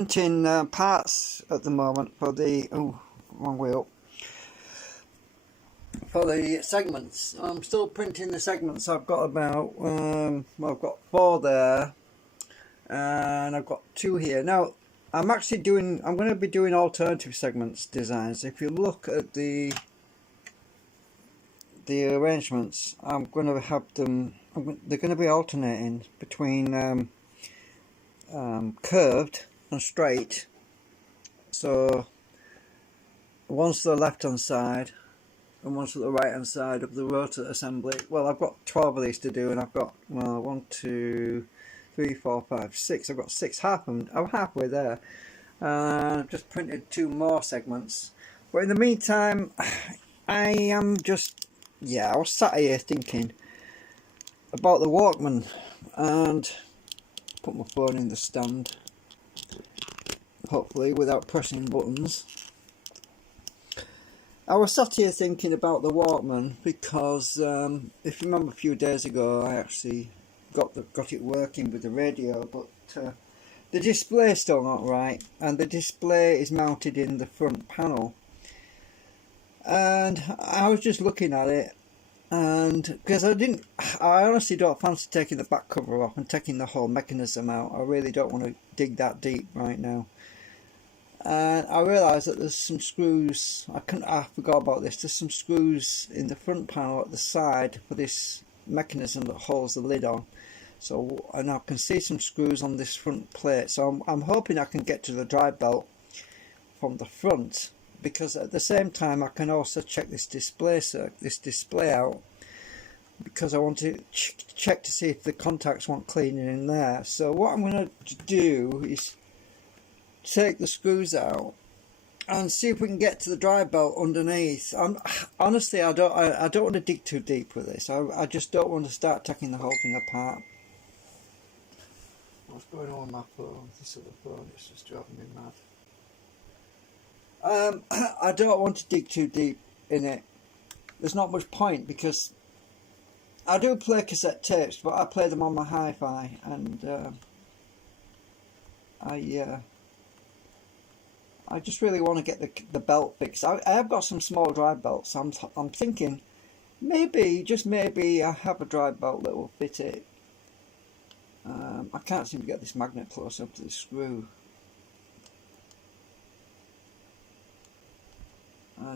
Printing parts at the moment for the wrong way up, for the segments. I'm still printing the segments. I've got about I've got 4 there, and I've got 2 here now. I'm going to be doing alternative segments designs. If you look at the arrangements, I'm going to have them. They're going to be alternating between curved and straight. So one's to the left hand side and one's to the right hand side of the rotor assembly. Well, I've got 12 of these to do, and I've got 1, 2, 3, 4, 5, 6. I've got 6. I'm halfway there. I've just printed 2 more segments. But in the meantime, I am just, I was sat here thinking about the Walkman, and put my phone in the stand, hopefully without pressing buttons. I was sat here thinking about the Walkman because if you remember a few days ago, I actually got it working with the radio, but the display is still not right, and the display is mounted in the front panel. And I was just looking at it, and because I honestly don't fancy taking the back cover off and taking the whole mechanism out. I really don't want to dig that deep right now. And I realised that there's some screws. I forgot about this. There's some screws in the front panel at the side for this mechanism that holds the lid on. So, and I can see some screws on this front plate. So I'm hoping I can get to the drive belt from the front, because at the same time I can also check this display out, because I want to check to see if the contacts want cleaning in there. So what I'm going to do is take the screws out and see if we can get to the drive belt underneath. Honestly, I don't want to dig too deep with this. I just don't want to start taking the whole thing apart. What's going on with my phone? This other phone is just driving me mad. I don't want to dig too deep in it. There's not much point, because I do play cassette tapes, but I play them on my hi-fi, and I just really want to get the belt fixed. I have got some small drive belts. I'm thinking maybe, just maybe, I have a drive belt that will fit it. I can't seem to get this magnet close up to the screw.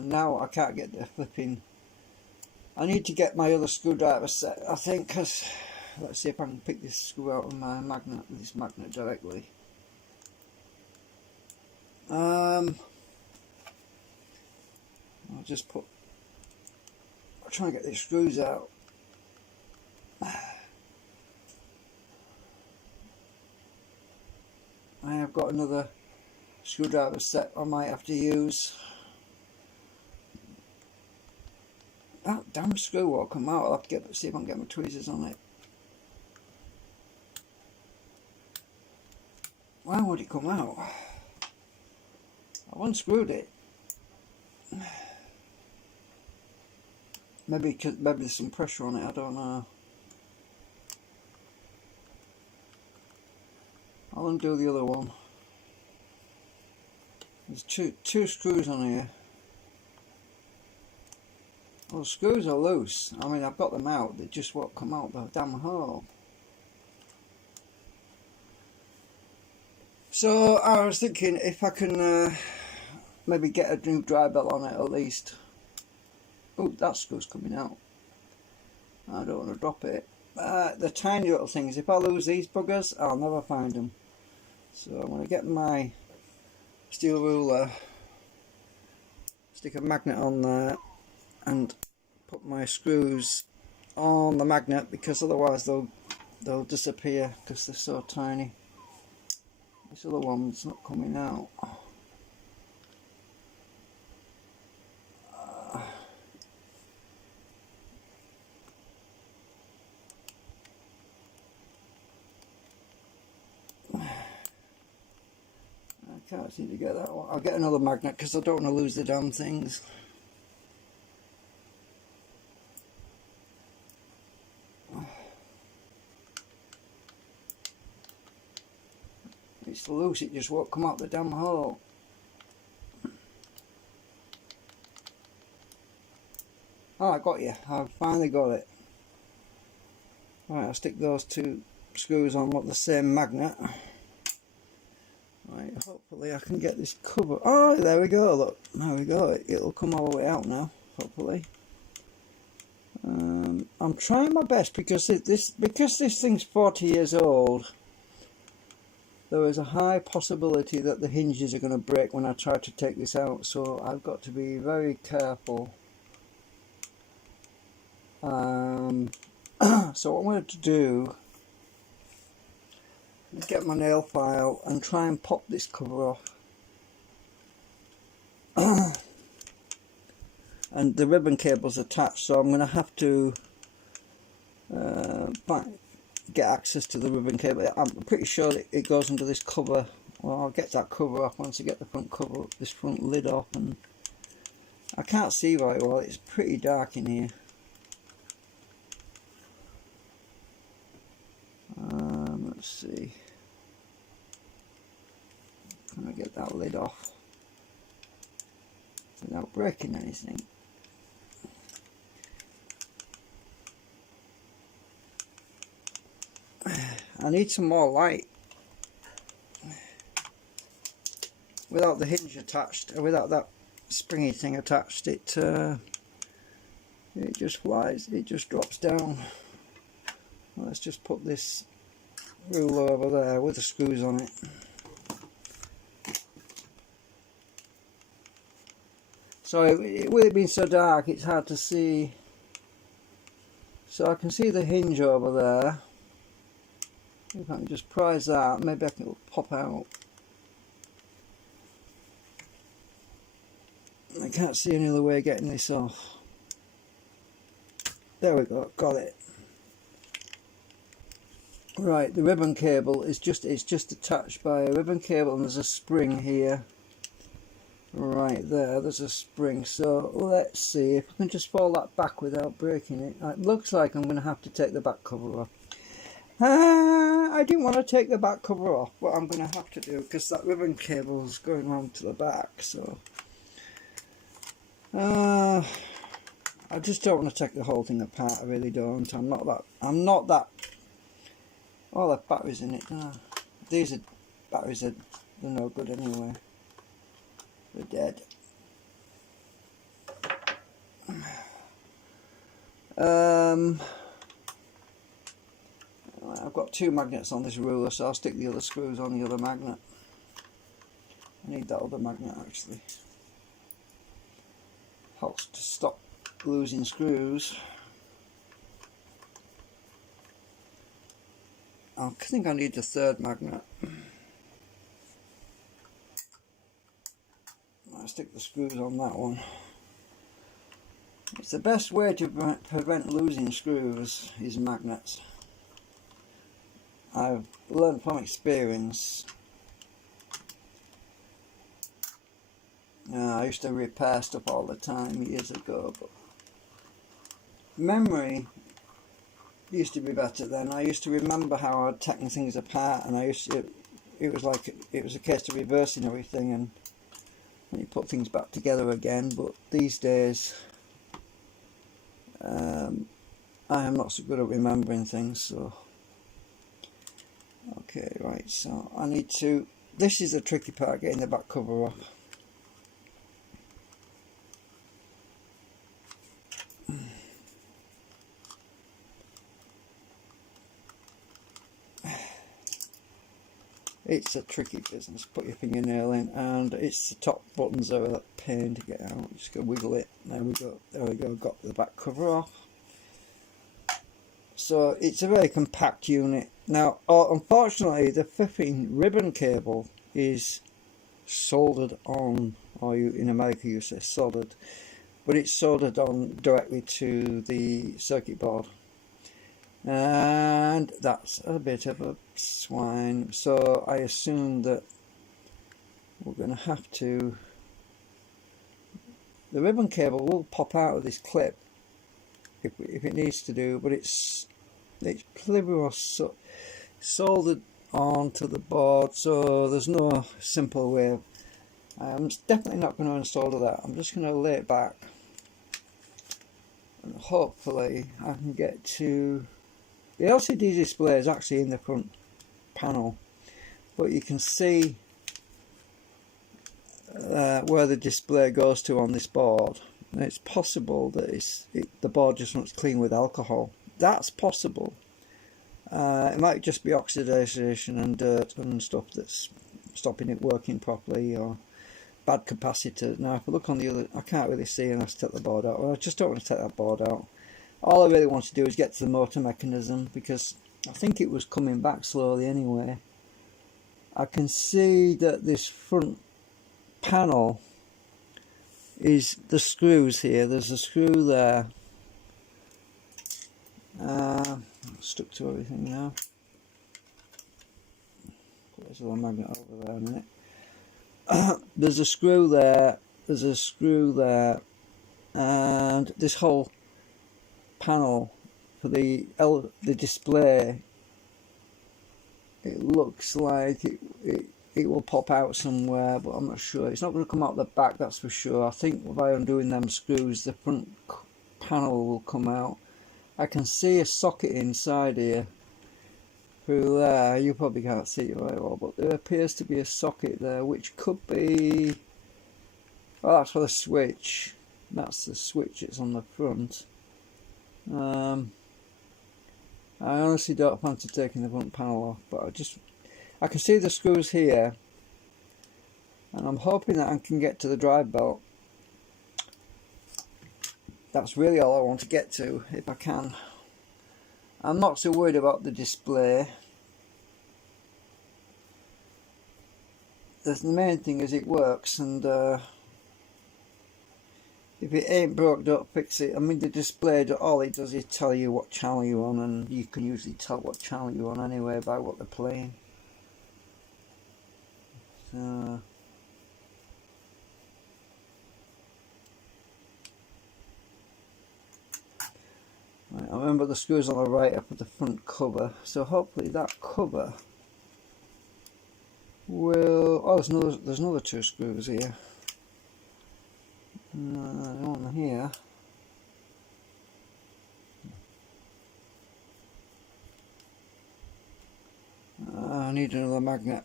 Now I can't get the flipping. I need to get my other screwdriver set, I think, because let's see if I can pick this screw out of my magnet with this magnet directly. I'll just I'll try and get these screws out. I have got another screwdriver set I might have to use. That damn screw won't come out. I'll have to see if I can get my tweezers on it. Why would it come out? I unscrewed it. Maybe there's some pressure on it, I don't know. I'll undo the other one. There's two screws on here. Well, the screws are loose. I mean, I've got them out, they just won't come out the damn hole. So I was thinking if I can maybe get a new drive belt on it at least. Oh, that screw's coming out. I don't want to drop it. The tiny little things, if I lose these buggers, I'll never find them. So I'm going to get my steel ruler, stick a magnet on there, and put my screws on the magnet, because otherwise they'll disappear because they're so tiny. This other one's not coming out. I can't seem to get that one. I'll get another magnet because I don't want to lose the damn things. it's loose, it just won't come out the damn hole. Oh, I got you. I've finally got it. Right, I'll stick those two screws on with the same magnet. Right, hopefully I can get this cover. Oh, there we go, look. There we go. It'll come all the way out now, hopefully. I'm trying my best because this thing's 40 years old. There is a high possibility that the hinges are going to break when I try to take this out, so I've got to be very careful. So what I'm going to do is get my nail file and try and pop this cover off. And the ribbon cable's attached, so I'm going to have to get access to the ribbon cable. I'm pretty sure that it goes under this cover. Well, I'll get that cover off once I get the front cover, this front lid off. And I can't see very well, it's pretty dark in here. Let's see. Can I get that lid off without breaking anything? I need some more light. Without the hinge attached, or without that springy thing attached, it just flies, it just drops down. Let's just put this ruler over there with the screws on it. So with it being so dark, it's hard to see. So I can see the hinge over there. If I can just prise that, maybe I can pop out. I can't see any other way of getting this off. There we go, got it. Right, the ribbon cable is just attached by a ribbon cable, and there's a spring here. Right there, there's a spring. So let's see if I can just fold that back without breaking it. It looks like I'm going to have to take the back cover off. I didn't want to take the back cover off, but I'm going to have to do because that ribbon cable is going round to the back. So I just don't want to take the whole thing apart. I really don't. I'm not that. Oh, there are batteries in it. Oh, these are batteries that they're no good anyway. They're dead. I've got two magnets on this ruler, so I'll stick the other screws on the other magnet. I need that other magnet actually. Helps to stop losing screws. I think I need the third magnet. I'll stick the screws on that one. It's the best way to prevent losing screws is magnets. I've learned from experience. I used to repair stuff all the time years ago, but memory used to be better then. I used to remember how I'd taken things apart, and it was a case of reversing everything and you put things back together again. But these days I am not so good at remembering things. So okay, right, so I need to, this is the tricky part, getting the back cover off. It's a tricky business, put your fingernail in, and it's the top buttons that are a pain to get out. Just go wiggle it, there we go, got the back cover off. So it's a very compact unit. Now unfortunately the 15 ribbon cable is soldered on, or in America you say soldered, but it's soldered on directly to the circuit board. And that's a bit of a swine, so I assume that we're going to have to, the ribbon cable will pop out of this clip if it needs to do, but it's pretty well soldered onto the board, so there's no simple way. I'm definitely not going to install that. I'm just going to lay it back, and hopefully I can get to the LCD display is actually in the front panel, but you can see where the display goes to on this board, and it's possible that the board just wants clean with alcohol. That's possible. It might just be oxidation and dirt and stuff that's stopping it working properly, or bad capacitor. Now if I look on the other, I can't really see unless I take the board out. Well, I just don't want to take that board out. All I really want to do is get to the motor mechanism, because I think it was coming back slowly anyway. I can see that this front panel is the screws here. There's a screw there. Stuck to everything now. Put this little magnet over there a minute. There's a screw there. There's a screw there, and this whole panel for the display, it looks like it will pop out somewhere, but I'm not sure. It's not going to come out the back, that's for sure. I think by undoing them screws, the front panel will come out. I can see a socket inside here through there. You probably can't see it very well, but there appears to be a socket there, which could be, well, that's for the switch. That's the switch that's on the front. I honestly don't fancy taking the front panel off, but I can see the screws here, and I'm hoping that I can get to the drive belt. That's really all I want to get to, if I can. I'm not so worried about the display. The main thing is it works, and if it ain't broke, don't fix it. I mean, the display, all it does is tell you what channel you're on, and you can usually tell what channel you're on anyway by what they're playing. So right, I remember the screws on the right up at the front cover, so hopefully that cover will. Oh, there's another two screws here. One here. I need another magnet.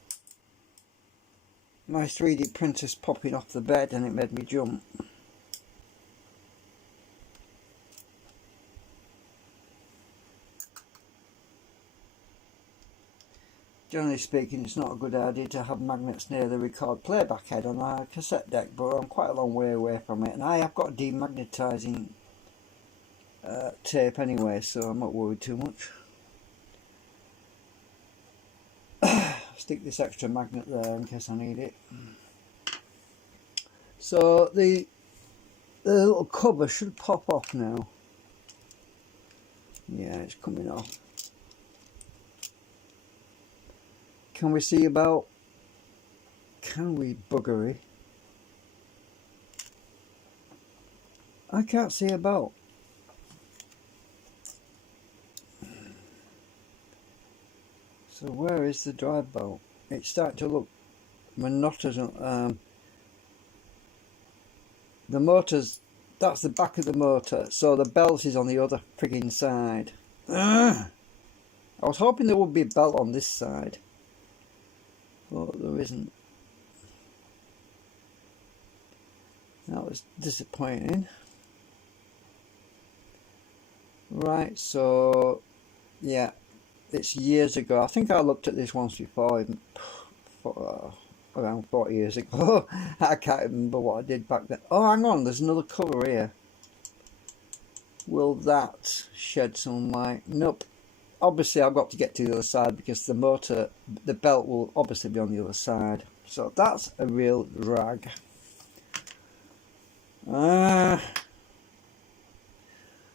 My 3D printer's popping off the bed and it made me jump. Generally speaking, it's not a good idea to have magnets near the record playback head on a cassette deck, but I'm quite a long way away from it, and I have got a demagnetizing tape anyway, so I'm not worried too much. Stick this extra magnet there in case I need it. So the little cover should pop off now. Yeah, it's coming off. Can we see about? Can we, buggery? I can't see about. So where is the drive belt? It's starting to look monotonous. The motor's, that's the back of the motor, so the belt is on the other frigging side. I was hoping there would be a belt on this side, but there isn't. That was disappointing. Right, so yeah, it's years ago. I think I looked at this once before, around 40 years ago. I can't remember what I did back then. Oh, hang on, there's another cover here. Will that shed some light? Nope. Obviously I've got to get to the other side because the motor, the belt will obviously be on the other side. So that's a real drag.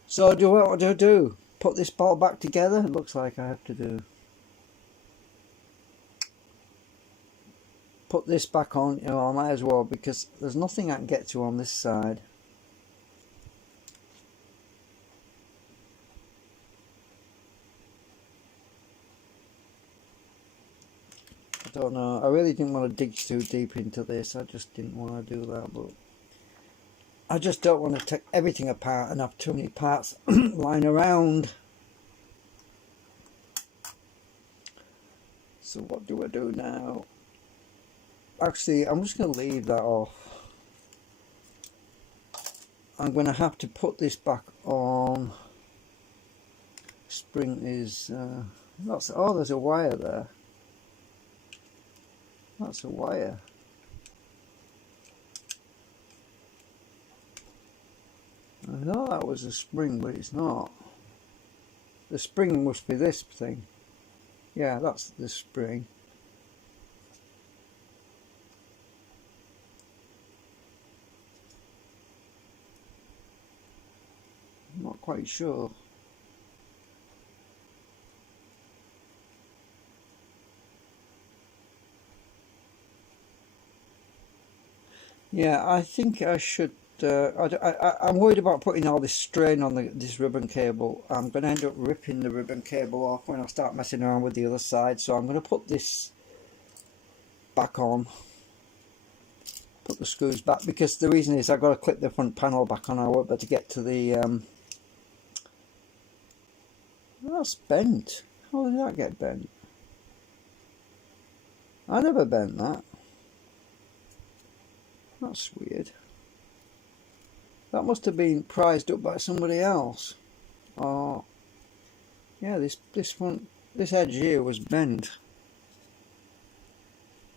So what do I do? Put this ball back together? It looks like I have to do. Put this back on, you know, I might as well, because there's nothing I can get to on this side. know. I really didn't want to dig too deep into this. I just didn't want to do that, but I just don't want to take everything apart and have too many parts lying around. So what do I do now? Actually, I'm just going to leave that off. I'm going to have to put this back on. Spring is... oh, there's a wire there. That's a wire. I know that was a spring, but it's not. The spring must be this thing. Yeah, that's the spring. I'm not quite sure. Yeah, I think I should. I'm worried about putting all this strain on this ribbon cable. I'm going to end up ripping the ribbon cable off when I start messing around with the other side. So I'm going to put this back on. Put the screws back, because the reason is I've got to clip the front panel back on. I won't be able to get to the... That's bent. How did that get bent? I never bent that. That's weird. That must have been prized up by somebody else. Oh, yeah, this edge here was bent.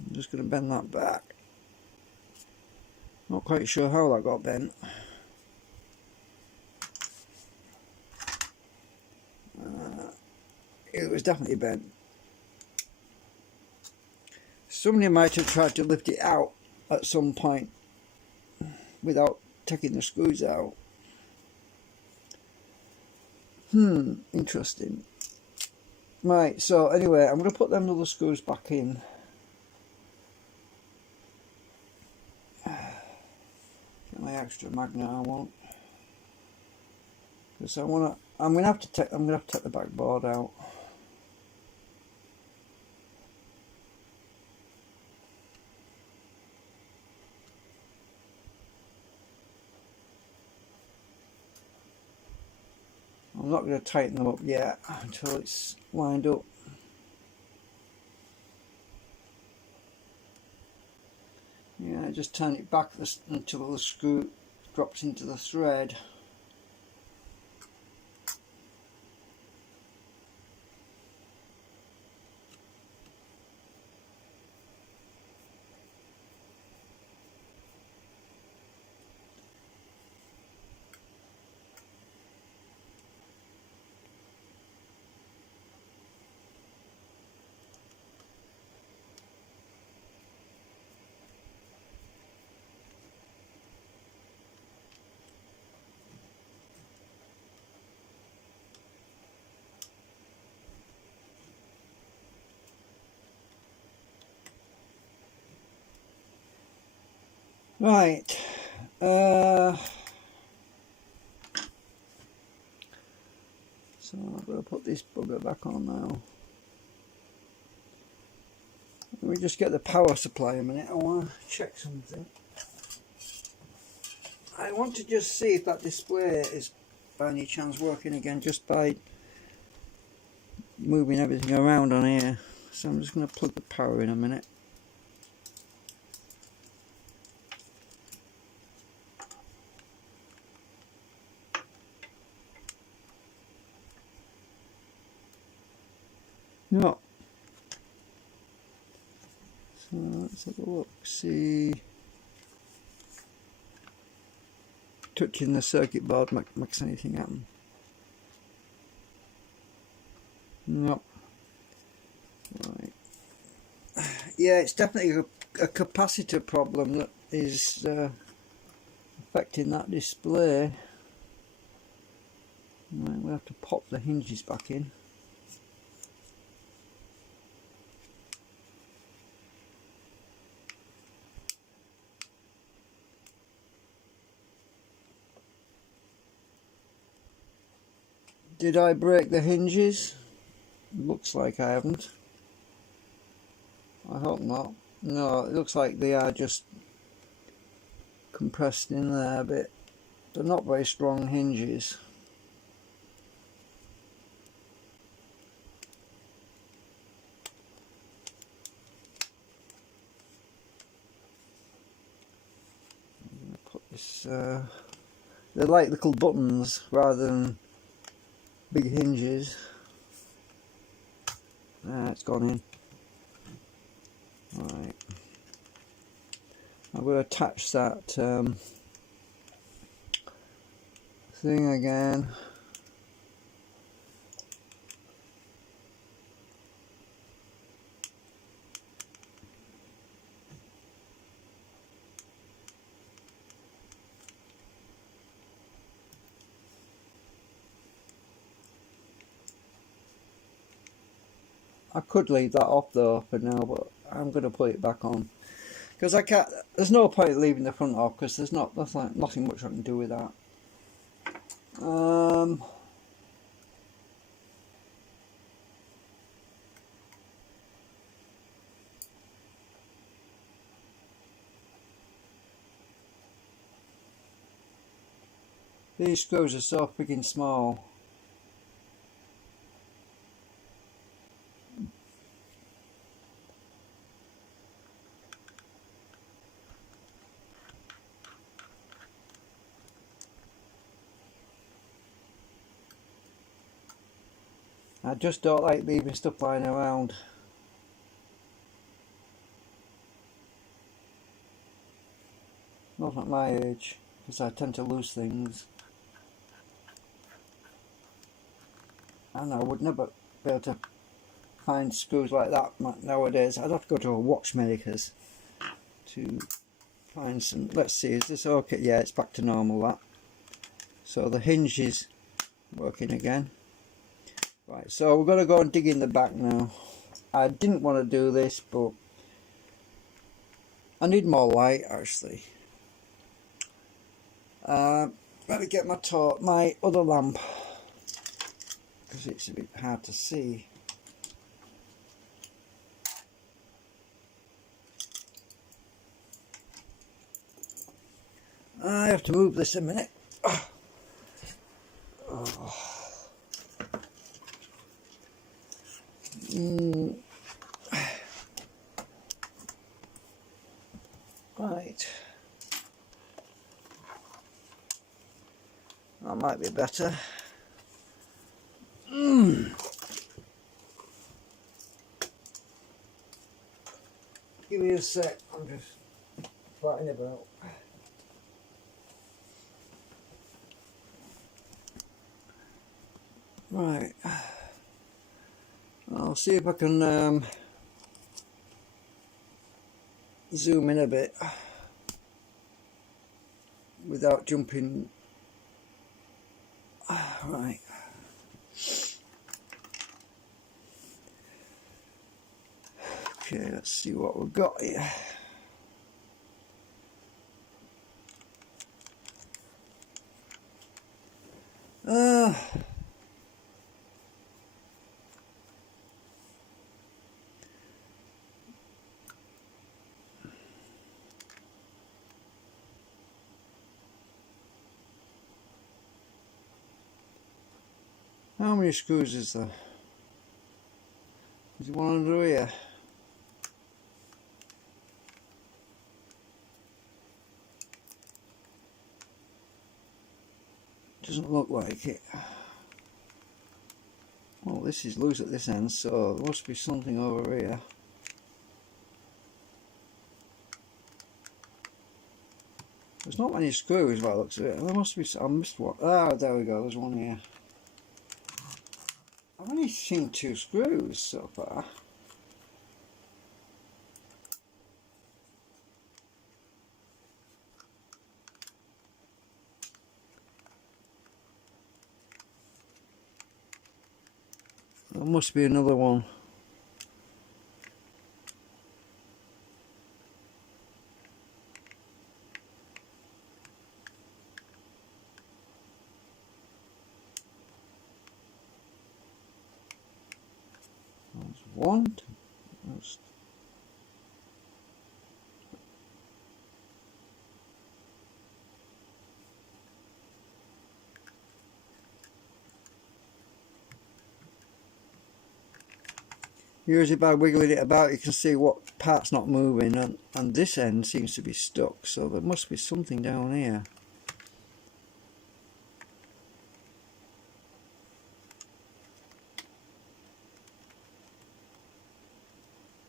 I'm just going to bend that back. Not quite sure how that got bent. It was definitely bent. Somebody might have tried to lift it out at some point without taking the screws out. Interesting. Right, so anyway, I'm going to put them other screws back in. Get my extra magnet I want. Because I'm going to have to take the backboard out. I'm not going to tighten them up yet until it's lined up. Yeah, just turn it back until the screw drops into the thread. Right, so I'm going to put this bugger back on now. Let me just get the power supply a minute. I want to check something. I want to just see if that display is by any chance working again, just by moving everything around on here. So I'm just going to plug the power in a minute. No. So let's have a look, see. Touching the circuit board makes anything happen. No. Right. Yeah, it's definitely a capacitor problem that is affecting that display. Right, we'll have to pop the hinges back in. Did I break the hinges? Looks like I haven't. I hope not. No, it looks like they are just compressed in there a bit. They're not very strong hinges. Put this. They're like little buttons rather than big hinges. It's gone in. Right. I'm going to attach that thing again. I could leave that off though for now, but I'm going to put it back on because I can't. There's no point leaving the front off because there's nothing much I can do with that. These screws are so freaking small. I just don't like leaving stuff lying around. Not at my age, because I tend to lose things. And I would never be able to find screws like that nowadays. I'd have to go to a watchmaker's to find some. Let's see, is this okay? Yeah, it's back to normal, that. So the hinge is working again. Right, so we're going to go and dig in the back now. I didn't want to do this, but I need more light actually. Let me get my other lamp because it's a bit hard to see. I have to move this a minute. Oh. Right. That might be better. Give me a sec, I'm just fighting about. Right. I'll see if I can zoom in a bit without jumping. Right. Okay, let's see what we've got here. How many screws is there? Is there one under here? Doesn't look like it. Well, this is loose at this end, so there must be something over here. There's not many screws by the looks of it. There must be. I missed one. Ah, there we go. There's one here. I've only seen 2 screws so far. There must be another one. There's one. Usually by wiggling it about you can see what part's not moving, and this end seems to be stuck, so there must be something down here.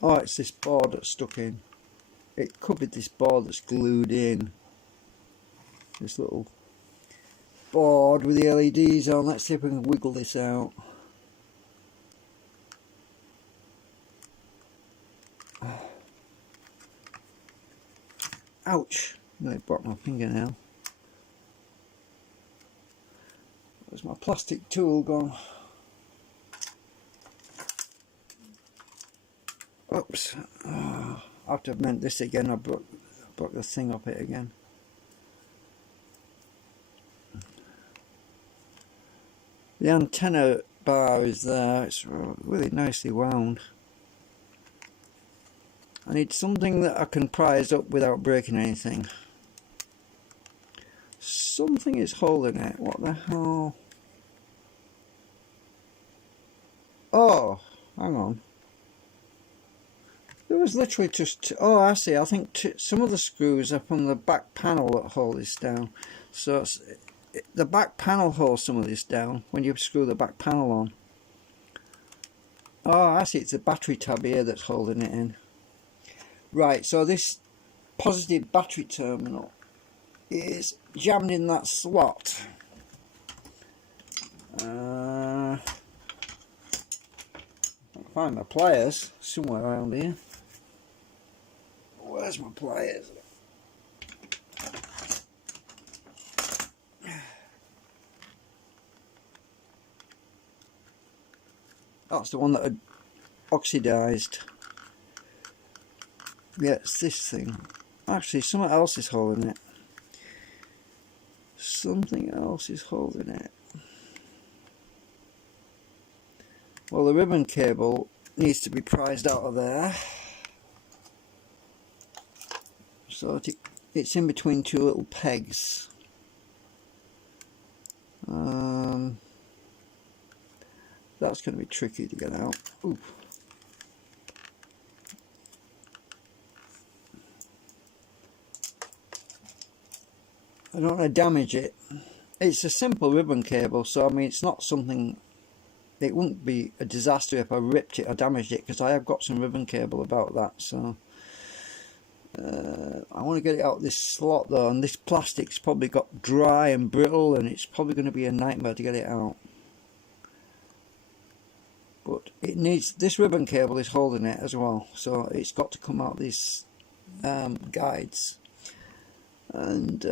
Oh, it's this board that's stuck in. It could be this board that's glued in. This little board with the LEDs on. Let's see if we can wiggle this out. Ouch! Nearly broke my fingernail. Where's my plastic tool gone? Oops. Oh, I have to have meant this again. I broke the thing up it again. The antenna bar is there. It's really nicely wound. I need something that I can prise up without breaking anything. Something is holding it. What the hell? Oh, hang on. There was literally just... Oh, I see. I think some of the screws are from the back panel that hold this down. So the back panel holds some of this down when you screw the back panel on. Oh, I see. It's the battery tab here that's holding it in. Right, so this positive battery terminal is jammed in that slot. I can find my pliers somewhere around here. Where's my pliers? That's the one that had oxidized. Yeah, it's this thing. Actually, something else is holding it. Something else is holding it. Well, the ribbon cable needs to be prized out of there. So that it's in between two little pegs. That's going to be tricky to get out. Ooh. I don't want to damage it. It's a simple ribbon cable, so I mean it's not something... It wouldn't be a disaster if I ripped it or damaged it, because I have got some ribbon cable about that. So I want to get it out of this slot though, and this plastic's probably got dry and brittle, and it's probably going to be a nightmare to get it out. But it needs... This ribbon cable is holding it as well, so it's got to come out these guides. And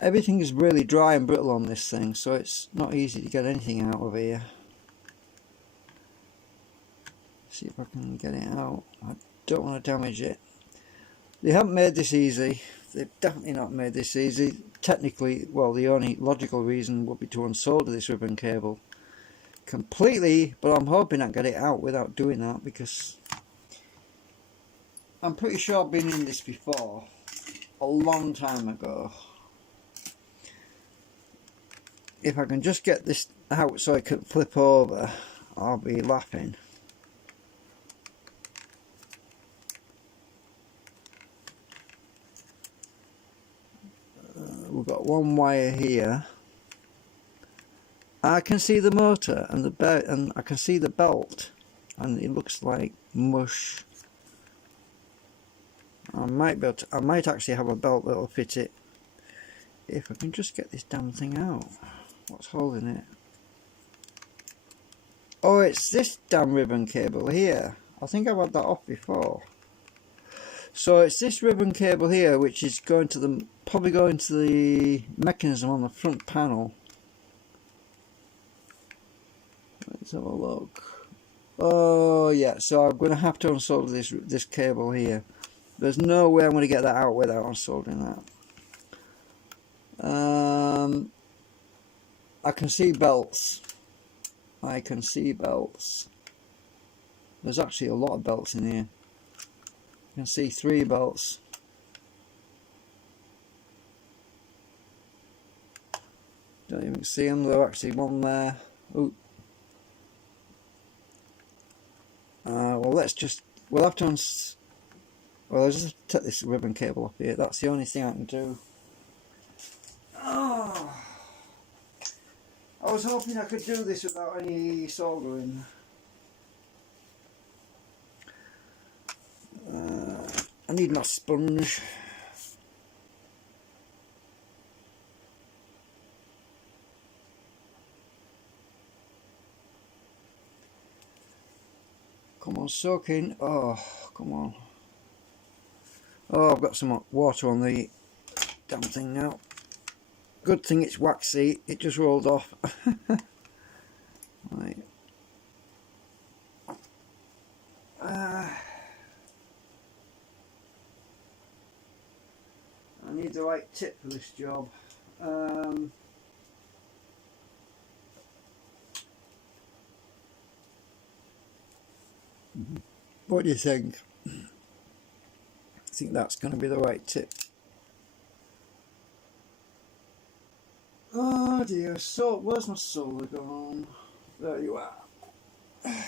everything is really dry and brittle on this thing, so it's not easy to get anything out of here. See if I can get it out. I don't want to damage it. They haven't made this easy. They've definitely not made this easy. Technically, well, the only logical reason would be to unsolder this ribbon cable completely, but I'm hoping I can get it out without doing that, because I'm pretty sure I've been in this before, a long time ago. If I can just get this out so I can flip over, I'll be laughing. We've got one wire here. I can see the motor and the belt, and I can see the belt, and it looks like mush. I might actually have a belt that'll fit it if I can just get this damn thing out. What's holding it? Oh, it's this damn ribbon cable here. I think I've had that off before. So it's this ribbon cable here, which is going to the, probably going to the mechanism on the front panel. Let's have a look. Oh yeah, so I'm going to have to unsolder this cable here. There's no way I'm going to get that out without unsoldering that. I can see belts. I can see belts. There's actually a lot of belts in here. I can see 3 belts. Don't even see them, there's actually one there. Ooh. well, we'll have to well, I'll just take this ribbon cable off here. That's the only thing I can do. Oh, I was hoping I could do this without any soldering. I need my sponge. Come on, soak in. Oh, come on. Oh, I've got some water on the damn thing now. Good thing it's waxy, it just rolled off. Right. I need the right tip for this job. What do you think? I think that's going to be the right tip. Oh dear, so where's my solder gone? There you are. I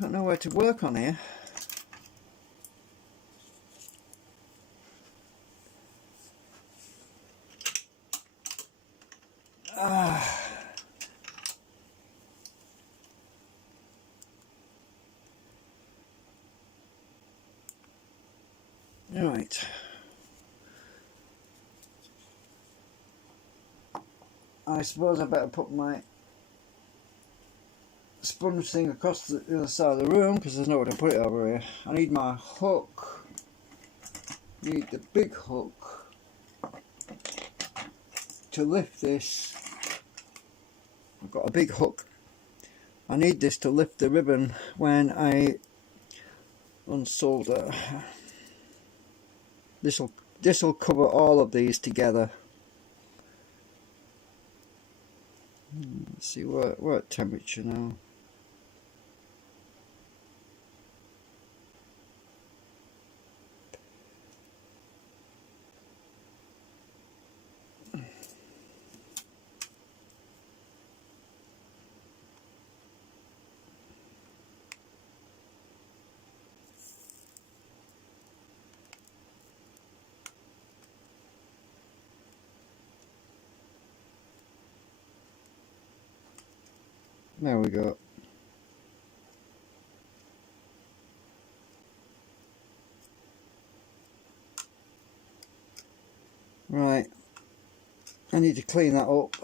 don't know where to work on here. Right. I suppose I better put my sponge thing across the other side of the room because there's nowhere to put it over here. I need my hook. Need the big hook to lift this. I've got a big hook. I need this to lift the ribbon when I unsolder. This'll cover all of these together. Let's see, we're at temperature now. There we go. Right, I need to clean that up.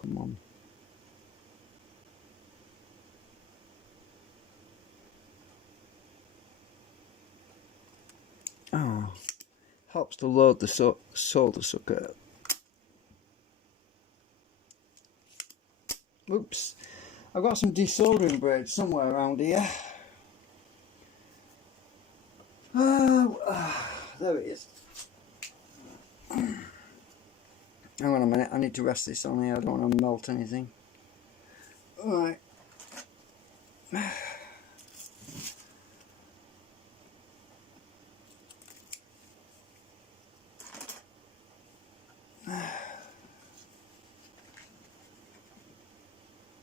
Come on. Oh, helps to load the solder socket. Oops, I've got some desoldering braid somewhere around here. There it is. Hang on a minute, I need to rest this on here, I don't want to melt anything. Alright.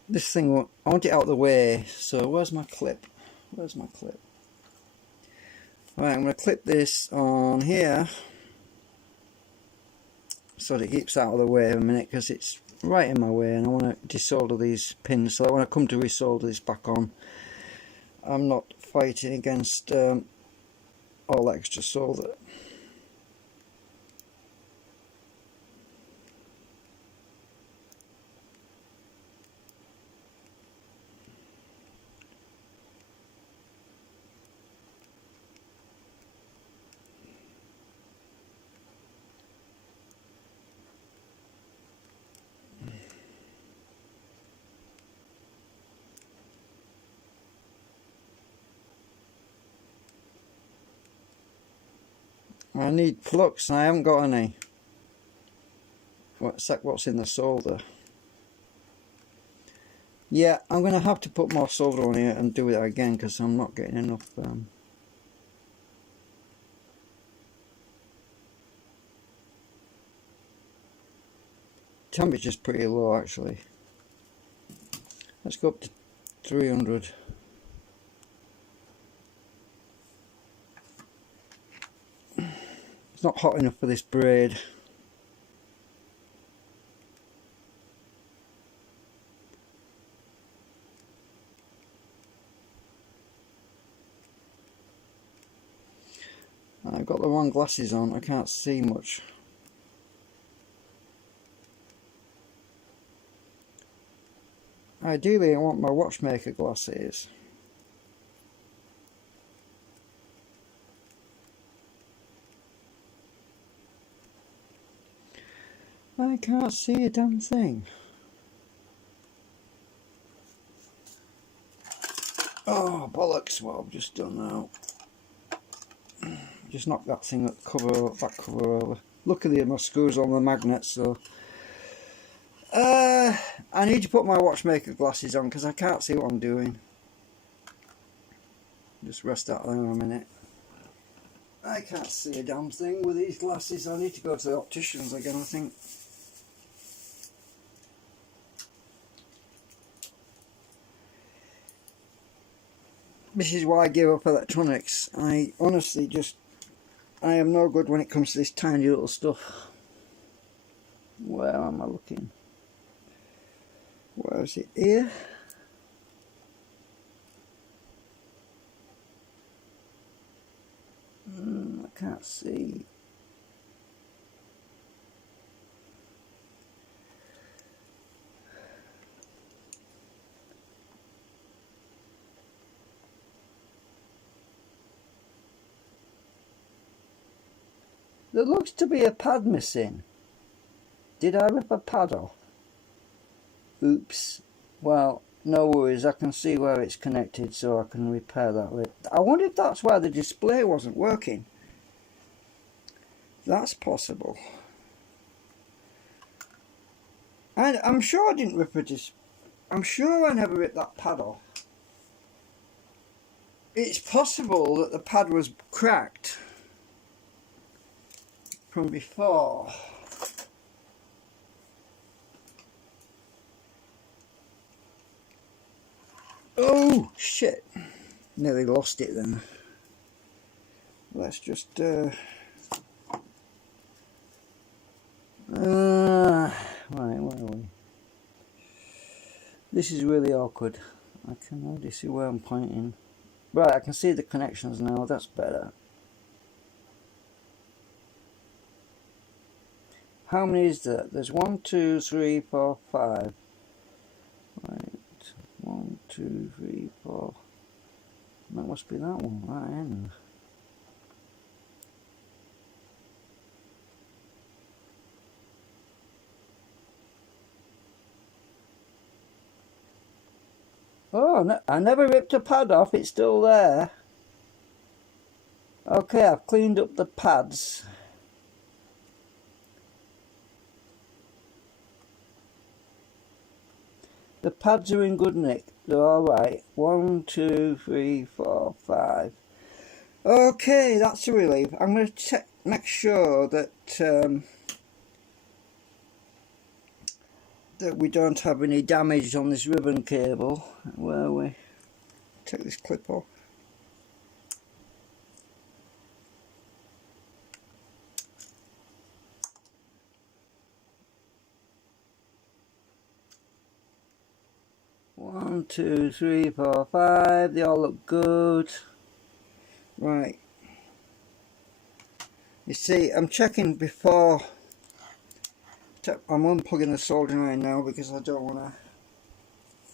This thing, I want it out of the way, so where's my clip? Where's my clip? Right, I'm going to clip this on here so that it keeps out of the way a minute because it's right in my way and I want to desolder these pins so that when I come to resolder this back on I'm not fighting against all extra solder. I need flux and I haven't got any. What's in the solder? Yeah, I'm going to have to put more solder on here and do it again because I'm not getting enough. Temperature's pretty low actually. Let's go up to 300. It's not hot enough for this braid. I've got the wrong glasses on, I can't see much. Ideally I want my watchmaker glasses. I can't see a damn thing. Oh bollocks, what I've just done now. Just knocked that thing, that cover over. Luckily my screws on the magnet, so I need to put my watchmaker glasses on because I can't see what I'm doing. Just rest that there a minute. I can't see a damn thing with these glasses. I need to go to the opticians again, I think. This is why I give up electronics. I honestly I am no good when it comes to this tiny little stuff. Where am I looking? Where is it? Here? I can't see. There looks to be a pad missing. Did I rip a pad off? Oops. Well, no worries, I can see where it's connected so I can repair that later. I wonder if that's why the display wasn't working. That's possible. And I'm sure I didn't rip I'm sure I never ripped that pad off. It's possible that the pad was cracked from before. Oh shit, nearly lost it then. Let's just right, where are we? This is really awkward. I can already see where I'm pointing. Right, I can see the connections now, that's better. How many is there? There's 1, 2, 3, 4, 5. Right, 1, 2, 3, 4. That must be that one, that end. Oh, no, I never ripped a pad off, it's still there. Okay, I've cleaned up the pads. The pads are in good nick, they're alright. 1, 2, 3, 4, 5. Okay, that's a relief. I'm going to make sure that that we don't have any damage on this ribbon cable. Where are we? Take this clip off. One, 2, 3, 4, 5. They all look good. Right. You see, I'm checking before. I'm unplugging the soldering iron now because I don't want to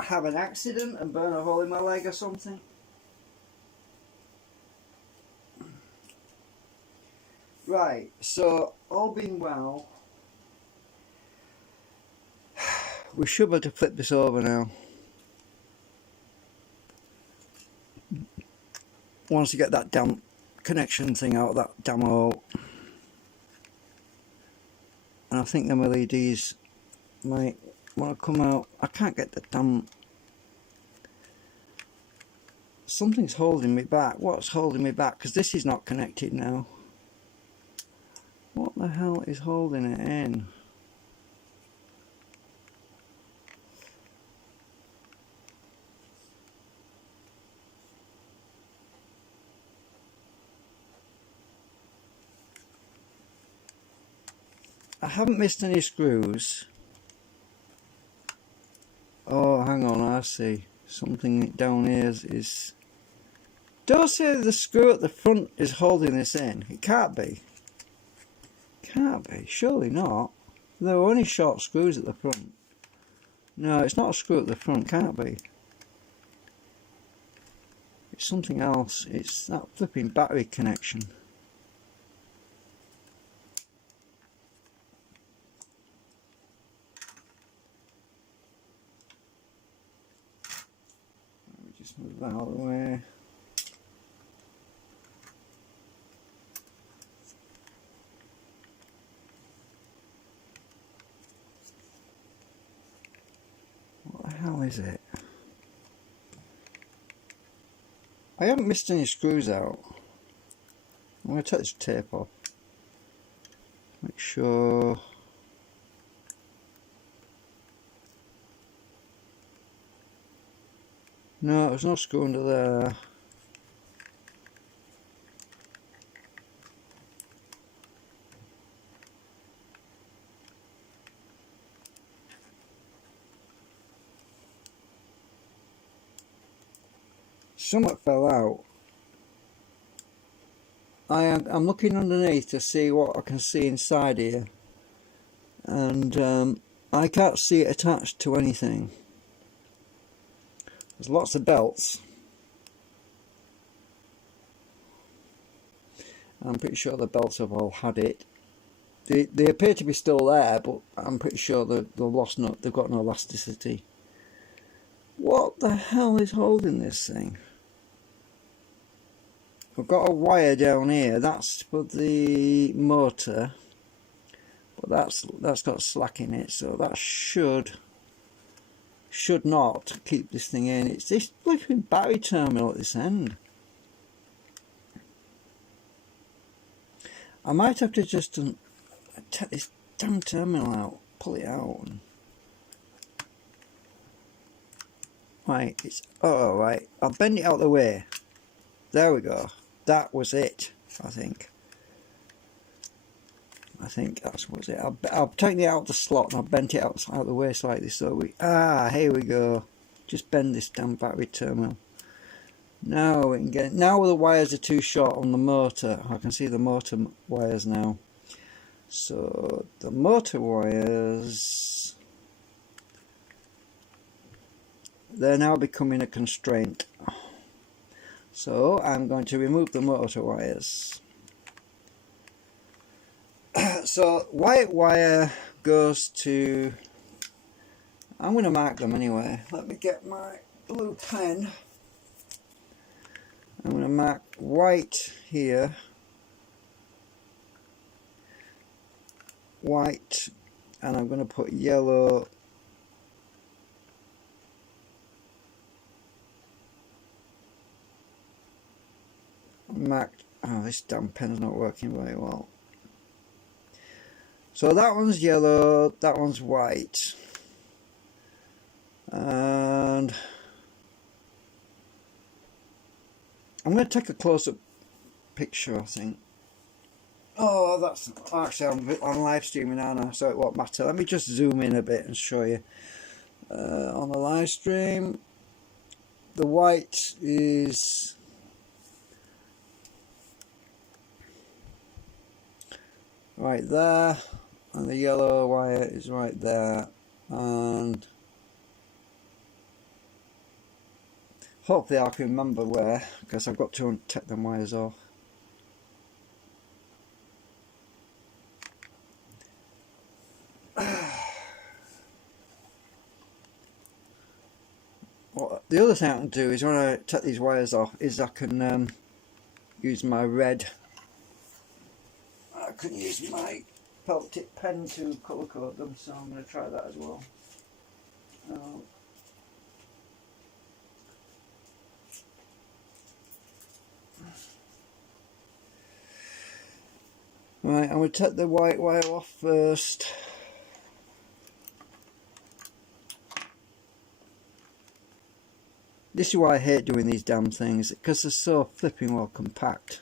have an accident and burn a hole in my leg or something. Right, so all being well, we should be able to flip this over now. Once you get that damn connection thing out of that damn hole. I think them LEDs might want to come out. I can't get the damn... Something's holding me back. What's holding me back? Because this is not connected now. What the hell is holding it in? I haven't missed any screws. Oh, hang on, I see. Something down here is... Don't say the screw at the front is holding this in. It can't be. Can't be. Surely not. There are only short screws at the front. No, it's not a screw at the front. Can't be. It's something else. It's that flipping battery connection. Let me just move that out of the way. What the hell is it? I haven't missed any screws out. I'm going to take this tape off. Make sure. No, there's no screw under there. Something fell out. I'm looking underneath to see what I can see inside here, and I can't see it attached to anything. There's lots of belts. I'm pretty sure the belts have all had it. They appear to be still there, but I'm pretty sure they've got no elasticity. What the hell is holding this thing? I've got a wire down here, that's for the motor, but that's got slack in it, so that should not keep this thing in. It's this flipping battery terminal at this end. I might have to just take this damn terminal out, pull it out. Right, right, I'll bend it out of the way. There we go. That was it, I think. That was it. I've taken it out of the slot and I've bent it out of the way slightly so here we go. Just bend this damn battery terminal. Now we can get. Now the wires are too short on the motor. I can see the motor wires now. So the motor wires, they're now becoming a constraint. So I'm going to remove the motor wires. So white wire goes to, I'm going to mark them anyway. Let me get my blue pen. I'm going to mark white here. White, and I'm going to put yellow marked. Oh, this damn pen's not working very well. So that one's yellow, that one's white, and I'm going to take a close-up picture, I think. Oh, that's actually I'm live streaming, aren't I? So it won't matter. Let me just zoom in a bit and show you. On the live stream, the white is right there, and the yellow wire is right there, and hopefully I can remember where, because I've got to take them wires off. Well, the other thing I can do is when I take these wires off is I can use my red. I can use my felt tip pen to colour code them, so I'm going to try that as well. Right, I'm going to take the white wire off first. This is why I hate doing these damn things, because they're so flipping well compact.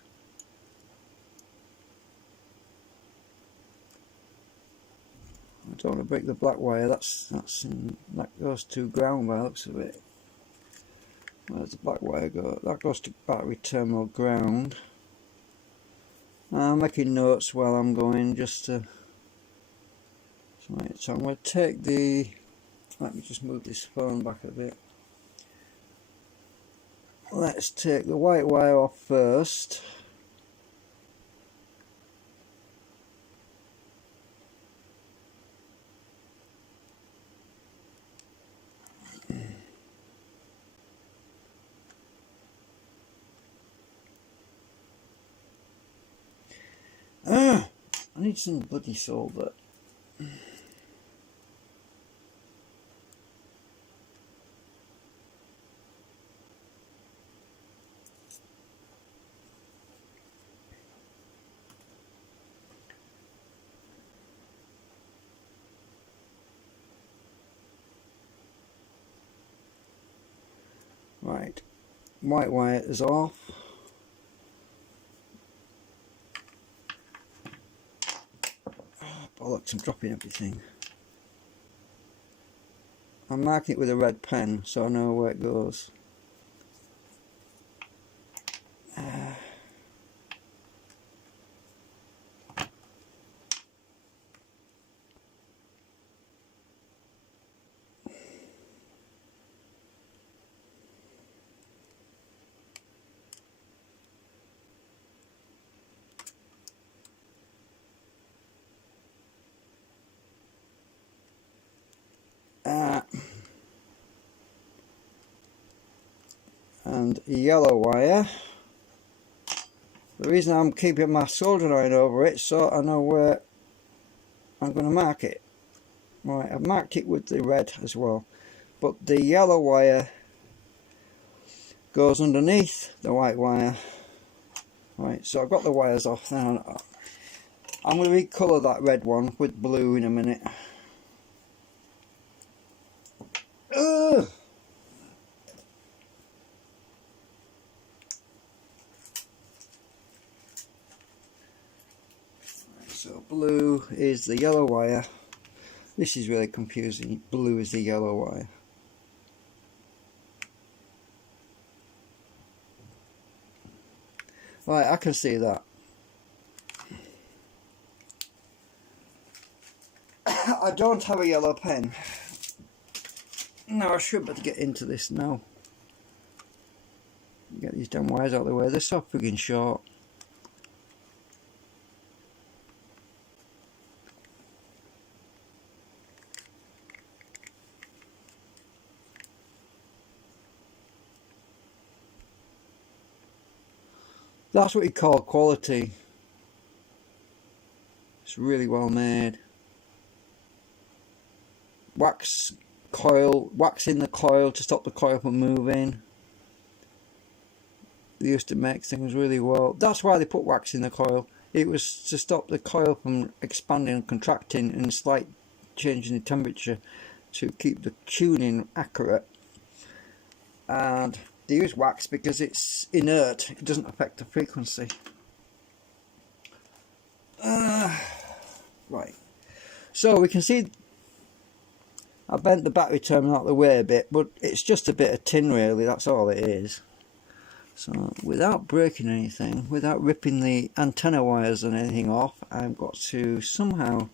I don't want to break the black wire. That goes to ground by the looks of it. Where does the black wire go? That goes to battery terminal ground. I'm making notes while I'm going, just to. Right, so I'm going to take the. Let me just move this phone back a bit. Let's take the white wire off first. I need some bloody solder. Right, white wire is off. Bollocks, I'm dropping everything. I'm marking it with a red pen so I know where it goes. And yellow wire. The reason I'm keeping my soldering iron over it, so I know where I'm going to mark it. Right, I've marked it with the red as well, but the yellow wire goes underneath the white wire. Right, so I've got the wires off now. I'm going to recolour that red one with blue in a minute. Ugh. So blue is the yellow wire. This is really confusing. Blue is the yellow wire. Right, I can see that. I don't have a yellow pen. No, I should better get into this now. Get these damn wires out of the way. They're so friggin' short. That's what you call quality. It's really well made. Wax in the coil to stop the coil from moving. They used to make things really well. That's why they put wax in the coil. It was to stop the coil from expanding and contracting and slight change in the temperature to keep the tuning accurate. And they use wax because it's inert. It doesn't affect the frequency. Right. So we can see I bent the battery terminal out of the way a bit, but it's just a bit of tin really, that's all it is. So without breaking anything, without ripping the antenna wires and anything off, I've got to somehow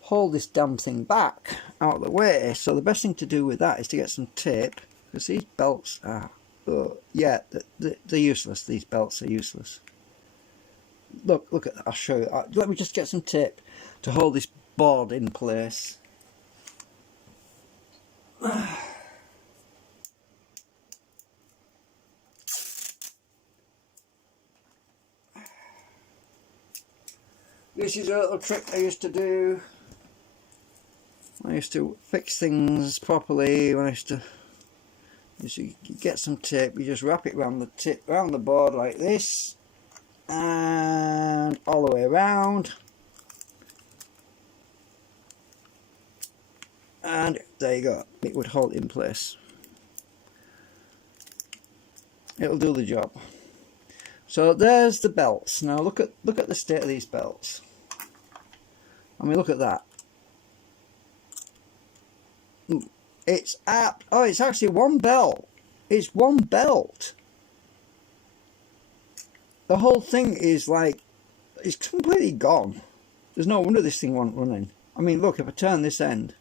hold this damn thing back out of the way. So the best thing to do with that is to get some tape, because these belts are, yeah, they're useless. These belts are useless. Look at that, I'll show you. Let me just get some tape to hold this board in place. This is a little trick I used to do. I used to fix things properly when I used to. You get some tape, you just wrap it around the tip, around the board like this, and all the way around. And there you go. It would hold in place. It'll do the job. So there's the belts. Now look at the state of these belts. I mean, look at that. It's it's actually one belt. It's one belt. The whole thing is like, it's completely gone. There's no wonder this thing wasn't running. I mean, look, if I turn this end,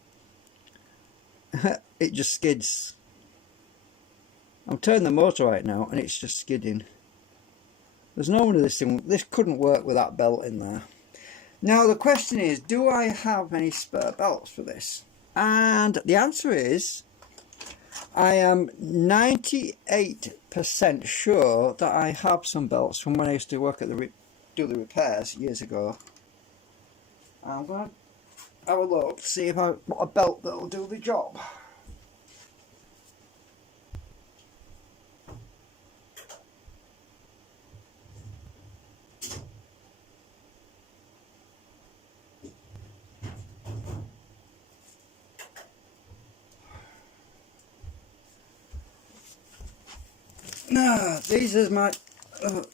it just skids. I'm turning the motor right now and it's just skidding. There's no wonder this couldn't work with that belt in there. Now the question is, do I have any spare belts for this? And the answer is, I am 98% sure that I have some belts from when I used to work at do the repairs years ago. I'm going to have a look to see if I've got a belt that'll do the job.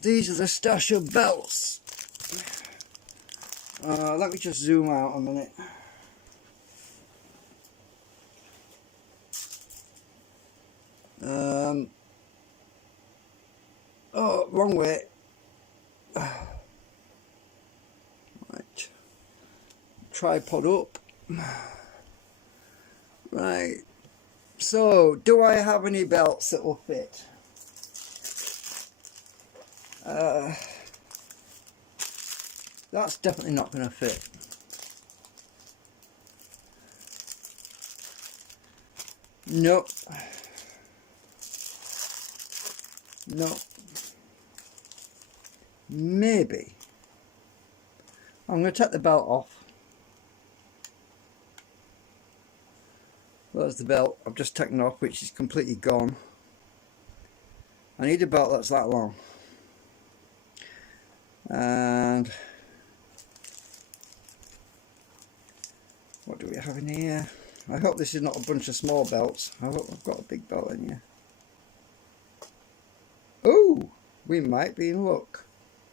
These are the stash of belts. Let me just zoom out a minute. Oh, wrong way. Right. Tripod up. Right. So, do I have any belts that will fit? That's definitely not going to fit. Nope. Nope. Maybe. I'm going to take the belt off. There's the belt I've just taken off, which is completely gone. I need a belt that's that long. And what do we have in here? I hope this is not a bunch of small belts. I hope I've got a big belt in here. Oh, we might be in luck.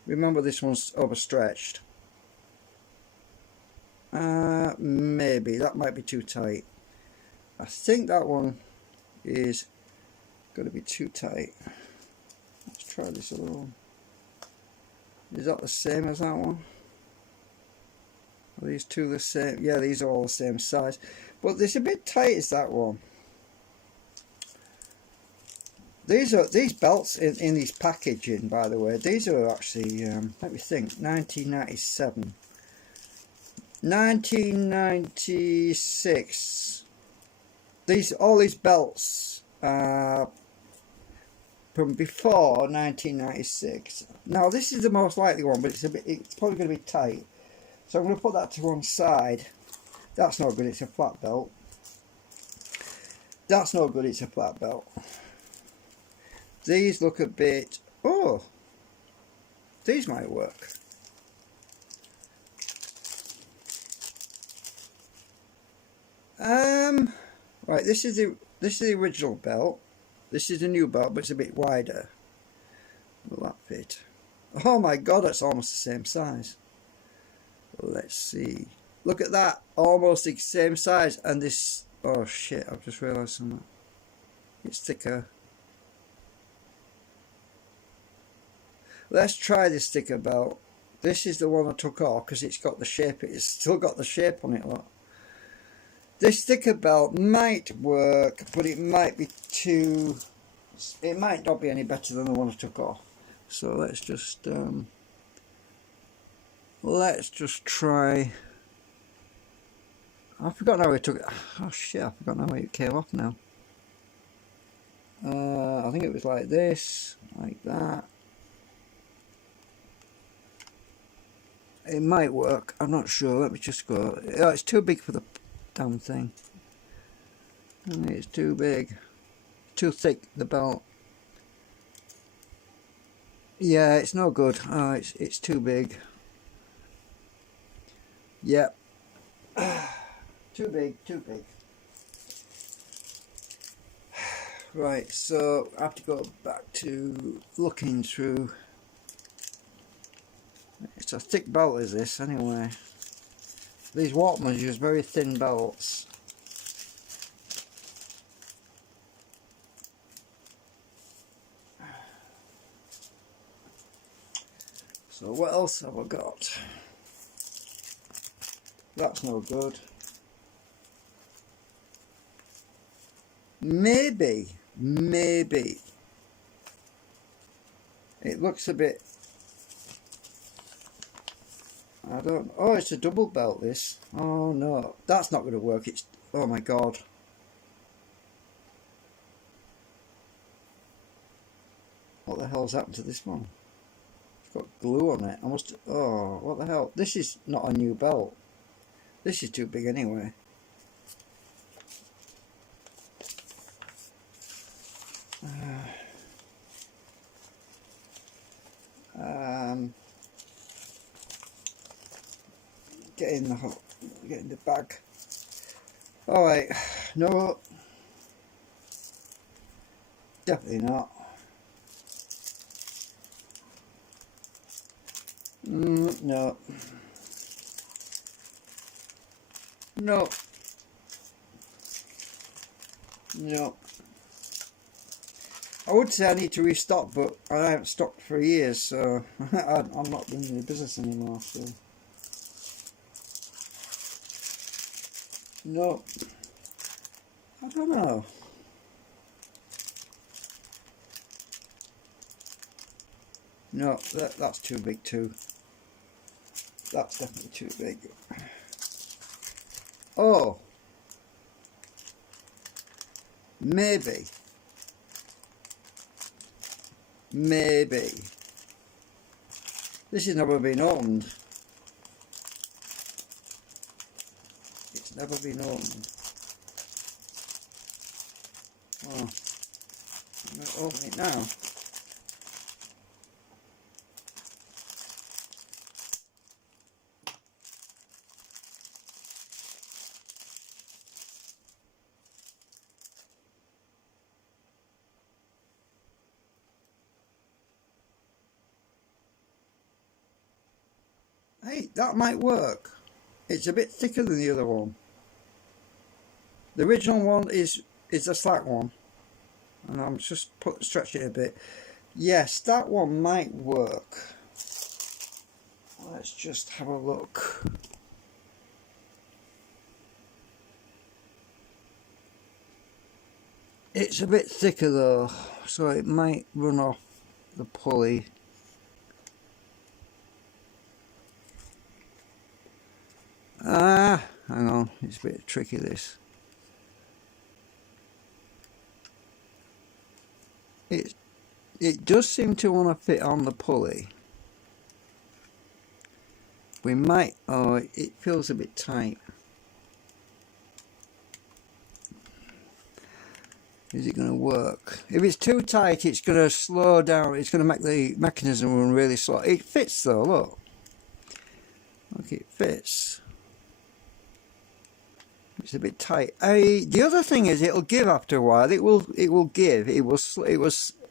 Remember, this one's overstretched. Maybe that might be too tight. I think that one is going to be too tight. Let's try this other one. Is that the same as that one? Are these two the same? Yeah, these are all the same size. But it's a bit tight as that one. These belts in these packaging, by the way, these are actually, let me think, 1997. 1996. All these belts are from before 1996. Now this is the most likely one, but it's probably going to be tight. So I'm going to put that to one side. That's no good, it's a flat belt. That's no good, it's a flat belt. These look a bit, oh, these might work. Right, this is the original belt. This is the new belt, but it's a bit wider. Will that fit? Oh my god, that's almost the same size. Let's see. Look at that, almost the same size. And this, oh shit, I've just realised something. It's thicker. Let's try this thicker belt. This is the one I took off because it's got the shape. It's still got the shape on it. Look. This thicker belt might work, but it might be too. It might not be any better than the one I took off. So let's just try. I forgot how we took it. Oh shit! I forgot how it came off now. I think it was like this, like that. It might work, I'm not sure. Let me just go. Oh, it's too big for the damn thing. It's too big. Too thick, the belt. Yeah, it's no good. Oh, it's too big. Yep. Too big, too big. Right, so I have to go back to looking through. It's a thick belt, is this, anyway? These Walkmans use very thin belts. So what else have I got? That's no good. Maybe it looks a bit, I don't, oh, it's a double belt, this. Oh no, that's not going to work. It's, oh my god. What the hell's happened to this one? It's got glue on it. I must, oh, what the hell? This is not a new belt. This is too big anyway. Get in the bag. All right, no, definitely not. No, no, no. I would say I need to restock, but I haven't stocked for years, so I'm not in the business anymore. So no, I don't know. No, that's too big too. That's definitely too big. Oh, maybe. This has never been opened. It's never been opened. Oh, I'm going to open it now. Hey, that might work. It's a bit thicker than the other one. The original one is a slack one, and I'm just stretching it a bit. Yes, that one might work. Let's just have a look. It's a bit thicker though, so it might run off the pulley. Hang on, it's a bit tricky this. It does seem to want to fit on the pulley. We might, oh, it feels a bit tight. Is it going to work? If it's too tight, it's going to slow down. It's going to make the mechanism run really slow. It fits though, look. Look, it fits. It's a bit tight. The other thing is, it'll give after a while. It will give. It will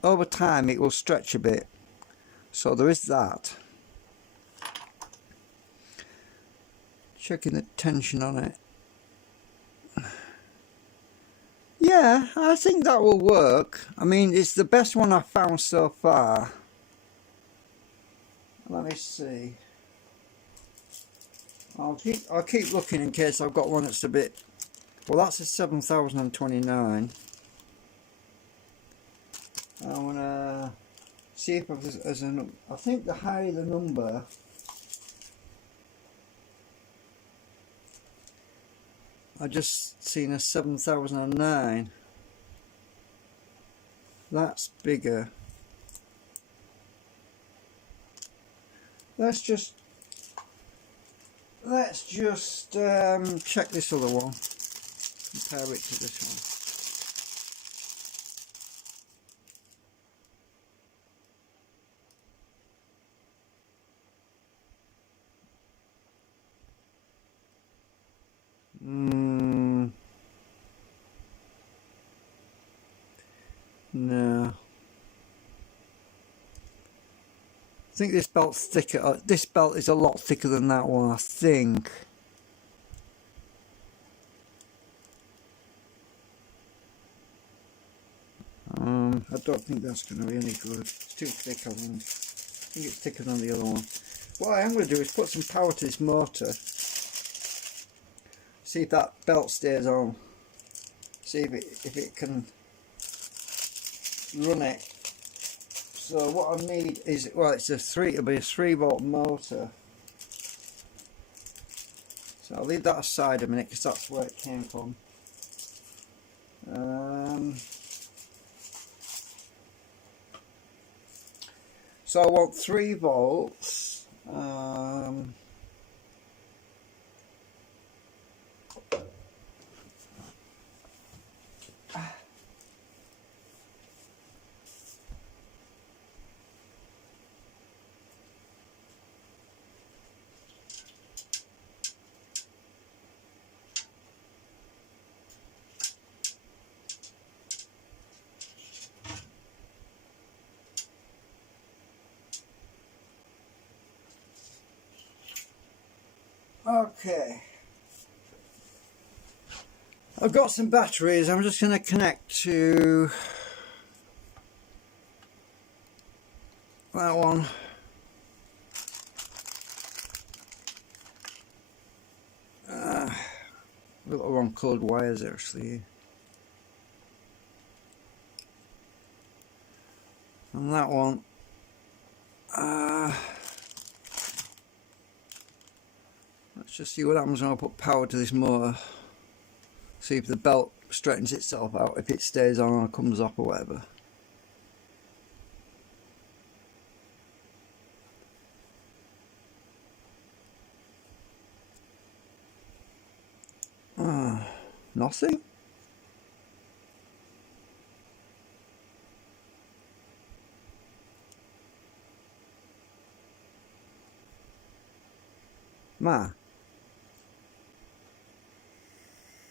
over time. It will stretch a bit. So there is that. Checking the tension on it. Yeah, I think that will work. I mean, it's the best one I've found so far. Let me see. I'll keep looking in case I've got one that's a bit. Well, that's a 7029. I wanna see if there's a. I think the higher the number, I just seen a 7009. That's bigger. Let's just let's just check this other one, compare it to this one. No. I think this belt's thicker. This belt is a lot thicker than that one, I think. I don't think that's going to be any good. It's too thick, I think. I think it's thicker than the other one. What I am going to do is put some power to this motor. See if that belt stays on. See if it can run it. So what I need is, well, it'll be a 3-volt motor. So I'll leave that aside a minute because that's where it came from. So I want 3 volts. Okay, I've got some batteries. I'm just going to connect to that one. We've got the wrong coloured wires actually. And that one. Let's just see what happens when I put power to this motor. See if the belt straightens itself out, if it stays on or comes off or whatever. Nothing? Ma.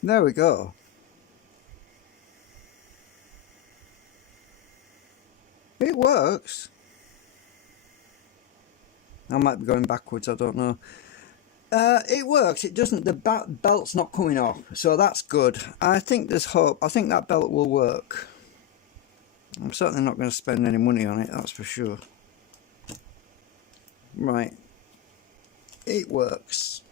There we go. It works. I might be going backwards, I don't know. It works. It doesn't. The belt's not coming off, so that's good. I think there's hope. I think that belt will work. I'm certainly not going to spend any money on it, that's for sure. Right. It works.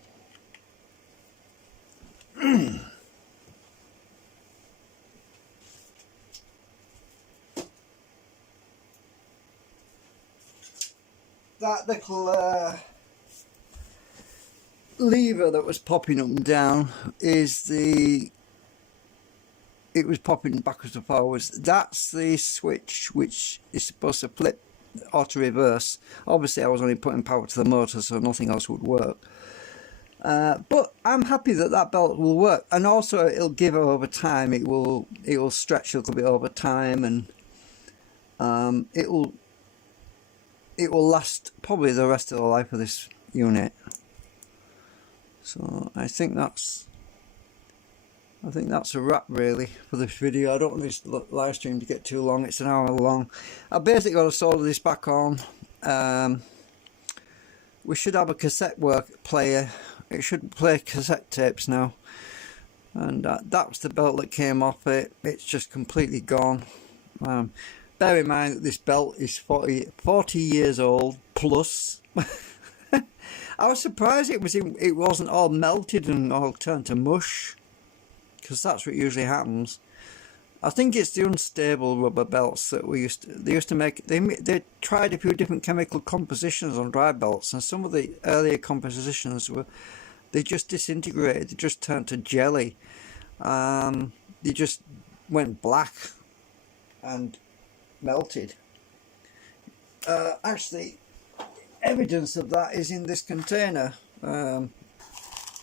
That little lever that was popping up and down is it was popping backwards and forwards. That's the switch which is supposed to flip or to reverse. Obviously I was only putting power to the motor, so nothing else would work. But I'm happy that that belt will work, and also it'll give over time. It will stretch a little bit over time, and it will last probably the rest of the life of this unit. So I think that's a wrap really for this video. I don't want this live stream to get too long. It's an hour long. I basically got to solder this back on. We should have a cassette player. It should play cassette tapes now. And that's the belt that came off it. It's just completely gone. Bear in mind that this belt is 40 years old plus. I was surprised it wasn't all melted and all turned to mush, because that's what usually happens. I think it's the unstable rubber belts that they used to make. They tried a few different chemical compositions on dry belts, and some of the earlier compositions they just disintegrated. They just turned to jelly. They just went black and melted. Actually, evidence of that is in this container.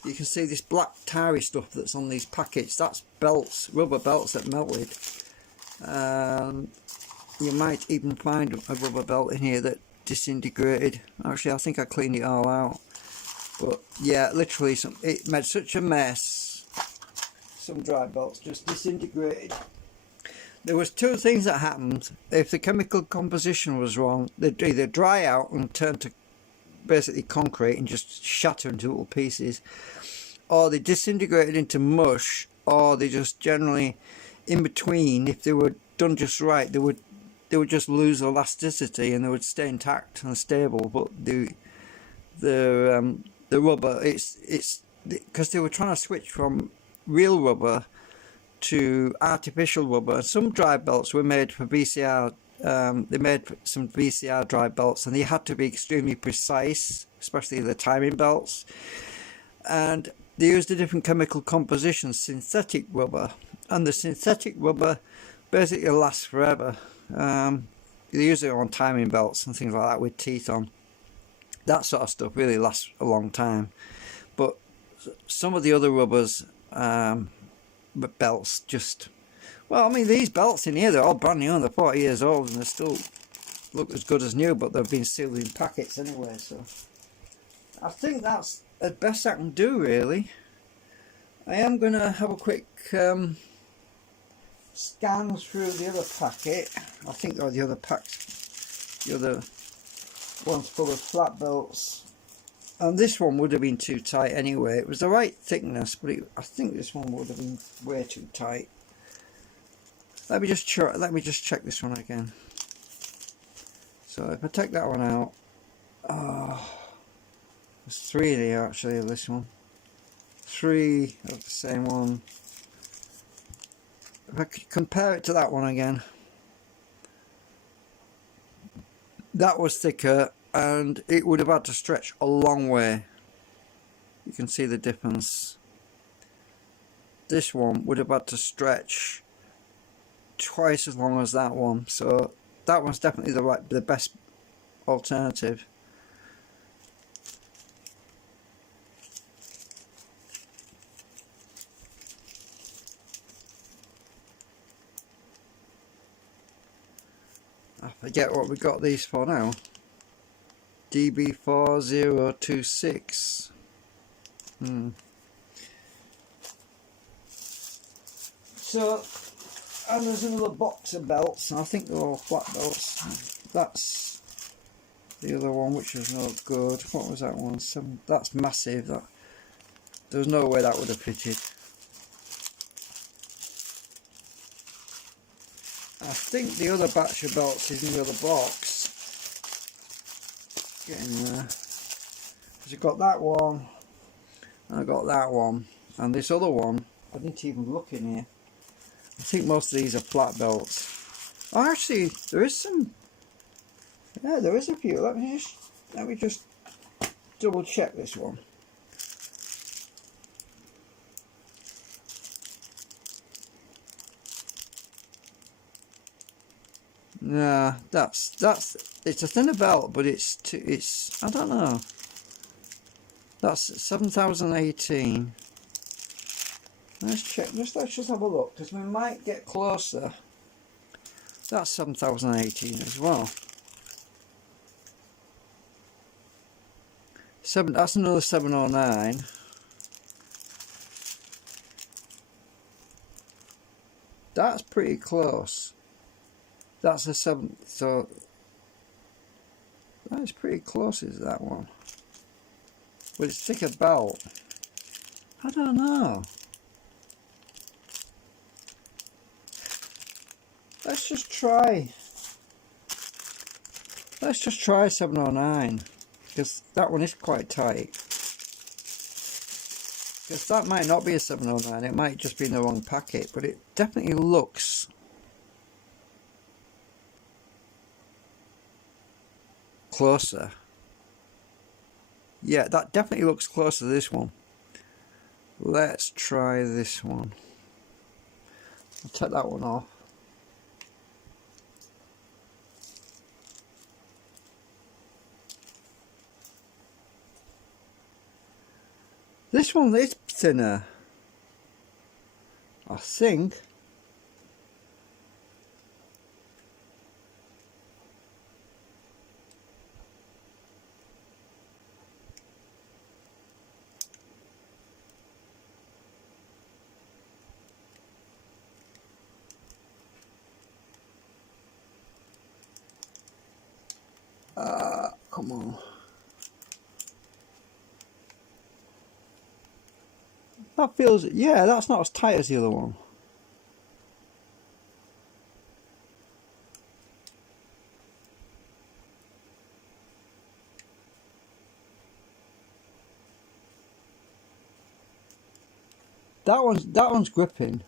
you can see this black tarry stuff that's on these packets. That's belts, rubber belts that melted. You might even find a rubber belt in here that disintegrated. Actually, I think I cleaned it all out. But yeah, literally, it made such a mess. Some dry belts just disintegrated. There was two things that happened. If the chemical composition was wrong, they'd either dry out and turn to basically concrete and just shatter into little pieces, or they disintegrated into mush, or they just generally, in between, if they were done just right, they would just lose elasticity and they would stay intact and stable. But the rubber, it's because they were trying to switch from real rubber to artificial rubber. Some dry belts were made for VCR. They made some VCR dry belts, and they had to be extremely precise, especially the timing belts. And they used a different chemical composition, synthetic rubber, and the synthetic rubber basically lasts forever. They use it on timing belts and things like that with teeth on. That sort of stuff really lasts a long time. But some of the other rubbers, belts just, well, I mean, these belts in here, they're all brand new and they're 40 years old and they still look as good as new, but they've been sealed in packets anyway. So I think that's the best I can do, really. I am going to have a quick scan through the other packet. I think the other packs, the other one's full of flat belts. And this one would have been too tight anyway. It was the right thickness, but I think this one would have been way too tight. Let me just check this one again. So if I take that one out, there's 3 in here actually of this one. 3 of the same one. If I could compare it to that one again, that was thicker and it would have had to stretch a long way. You can see the difference. This one would have had to stretch twice as long as that one, so that one's definitely the best alternative. I forget what we got these for now. DB4026. So, and there's another box of belts, and I think they're all flat belts. That's the other one, which is no good. What was that one? That's massive. There's no way that would have fitted. I think the other batch of belts is in the other box. Getting there. Because I got that one, and I got that one, and this other one, I didn't even look in here. I think most of these are flat belts. Oh, actually, there is some. Yeah, there is a few. Let me just double check this one. Nah, it's a thinner belt, but it's I don't know. That's 7018. Let's check. Let's just have a look, because we might get closer. That's 7018 as well. That's another 709. That's pretty close. That's a 7. So that's pretty close, is that one? But it's thicker belt. I don't know. Let's just try 709, because that one is quite tight. Because that might not be a 709, it might just be in the wrong packet, but it definitely looks closer. Yeah, that definitely looks closer to this one. Let's try this one. I'll take that one off. this one is thinner, I think. Come on. That feels, yeah, that's not as tight as the other one. That one's gripping.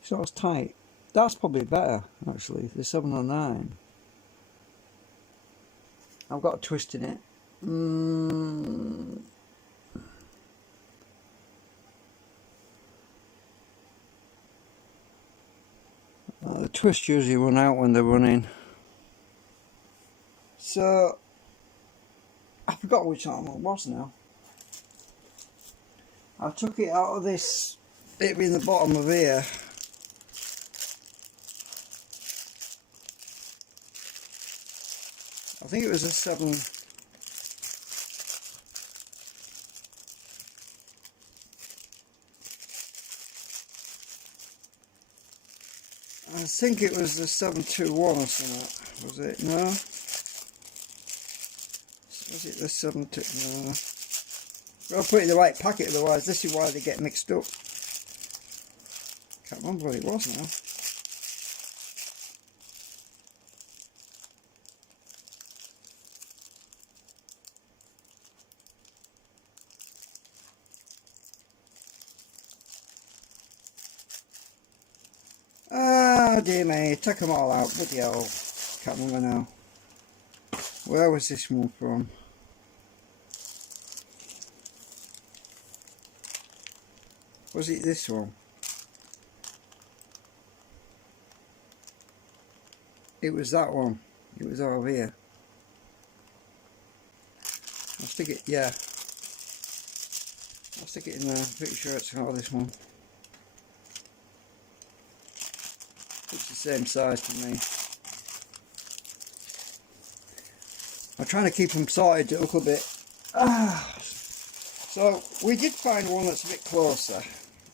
It's not as tight. That's probably better, actually, the 709. I've got a twist in it. The twists usually run out when they're running. So, I forgot which arm it was now. I took it out of this, it being the bottom of here. I think it was a 7. I think it was the 721 or something. Was it? No. Was it the 72? No. I'll put it in the right packet, otherwise this is why they get mixed up. Can't remember what it was now. Ah, dear me, take them all out, bloody hell. Can't remember now. Where was this one from? Was it this one? It was that one. It was over here. I'll stick it, yeah. I'll stick it in there, pretty sure it's not this one. It's the same size to me. I'm trying to keep them sorted a little bit. So we did find one that's a bit closer.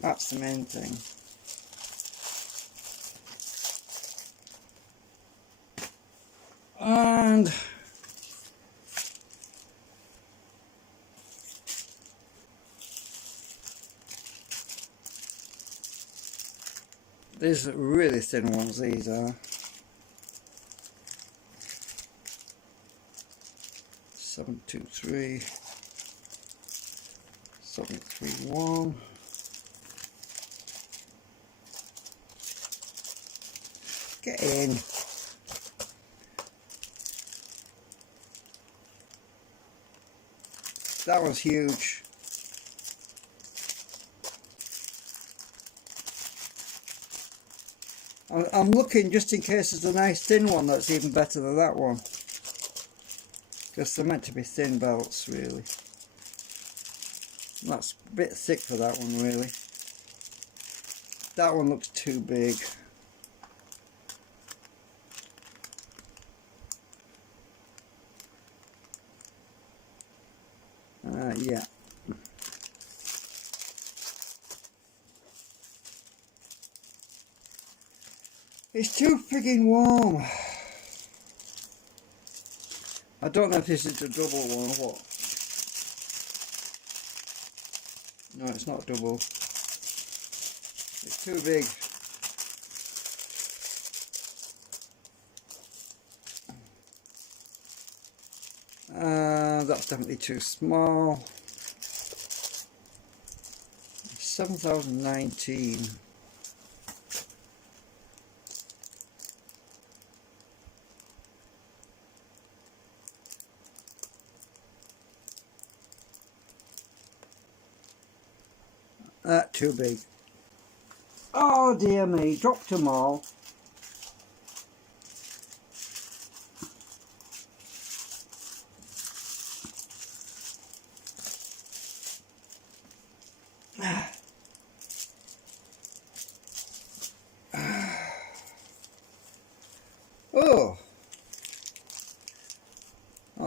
That's the main thing. And these are really thin ones, these are. 723, 731. Get in. That one's huge. I'm looking just in case there's a nice thin one that's even better than that one. Because they're meant to be thin belts, really. That's a bit thick for that one, really. That one looks too big. Yeah. It's too frigging warm. I don't know if this is a double one or what. No, it's not double. It's too big. That's definitely too small. 7019. Too big. Oh dear me, dropped them all.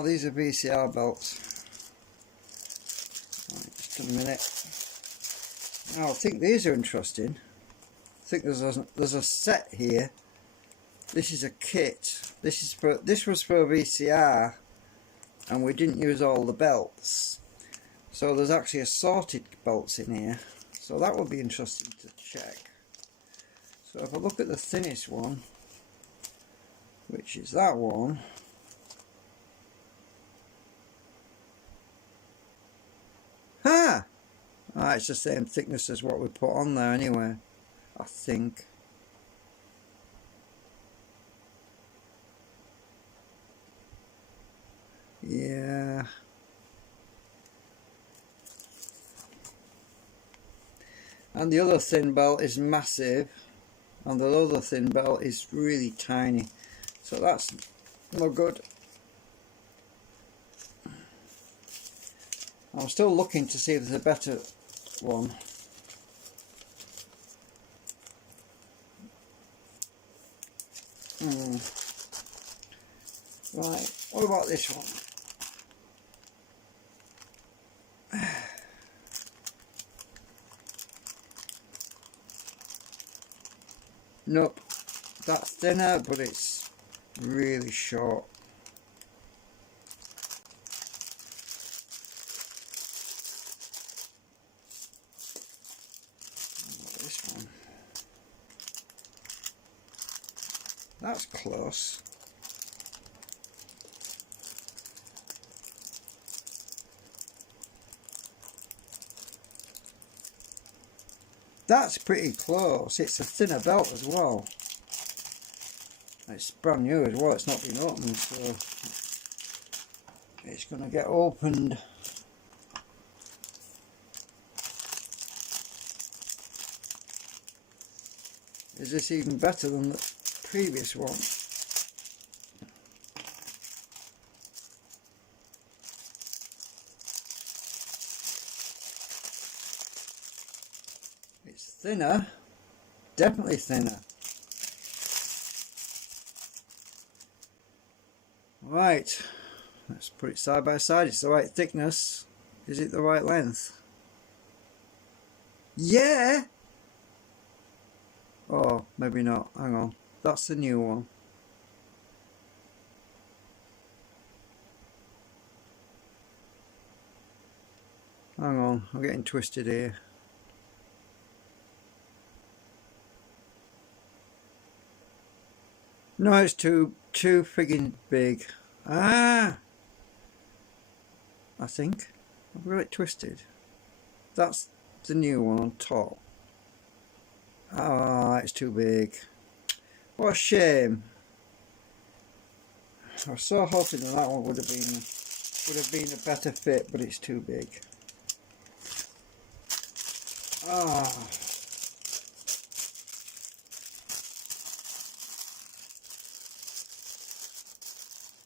Oh, these are VCR belts. Right, just a minute. Oh, I think these are interesting. I think there's a set here. This is a kit. This was for a VCR, and we didn't use all the belts. So there's actually assorted belts in here. So that would be interesting to check. So if I look at the thinnest one, which is that one. Ha! Ah, it's the same thickness as what we put on there anyway, I think. Yeah. And the other thin belt is massive, and the other thin belt is really tiny. So that's no good. I'm still looking to see if there's a better one. Right, what about this one? Nope, that's thinner, but it's really short. This one, that's close. That's pretty close. It's a thinner belt as well. It's brand new as well. It's not been opened, so it's going to get opened. Is this even better than the previous one? It's thinner, definitely thinner. Right, let's put it side by side. It's the right thickness. Is it the right length? Yeah! Oh, maybe not. Hang on. That's the new one. Hang on, I'm getting twisted here. No, it's too friggin' big. Ah! I think. I've got it twisted. That's the new one on top. Ah, it's too big. What a shame. I was so hoping that one would have been a better fit, but it's too big. Ah.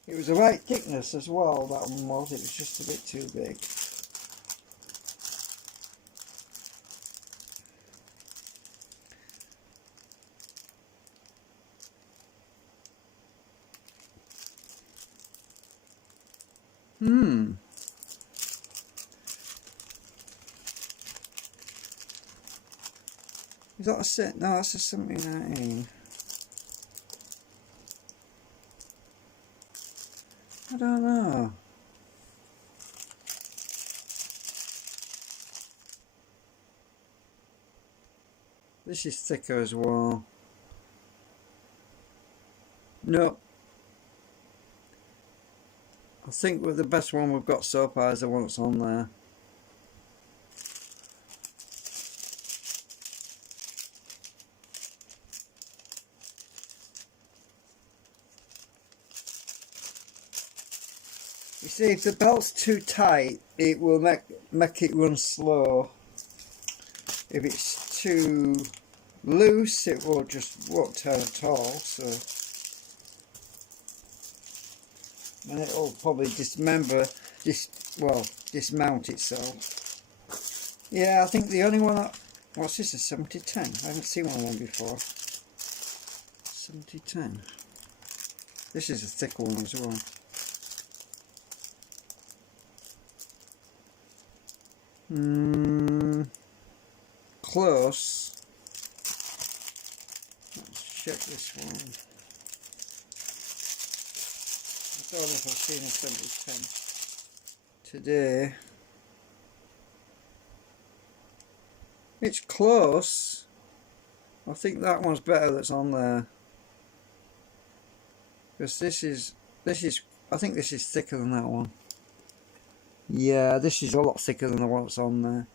It was the right thickness as well, that one was. It was just a bit too big. Is that a set? No, that's a 1719. I don't know. This is thicker as well. No. I think the best one we've got so far is the one that's on there. You see, if the belt's too tight, it will make it run slow. If it's too loose, it will just won't turn at all. So, and it will probably dismount itself. Yeah, I think the only one that, what's this, a 7010? I haven't seen one of them before. 7010. This is a thick one as well. Close. Let's check this one. I don't know if I've seen a 7010 today. It's close. I think that one's better that's on there. Because this is, I think this is thicker than that one. Yeah, this is a lot thicker than the one that's on there.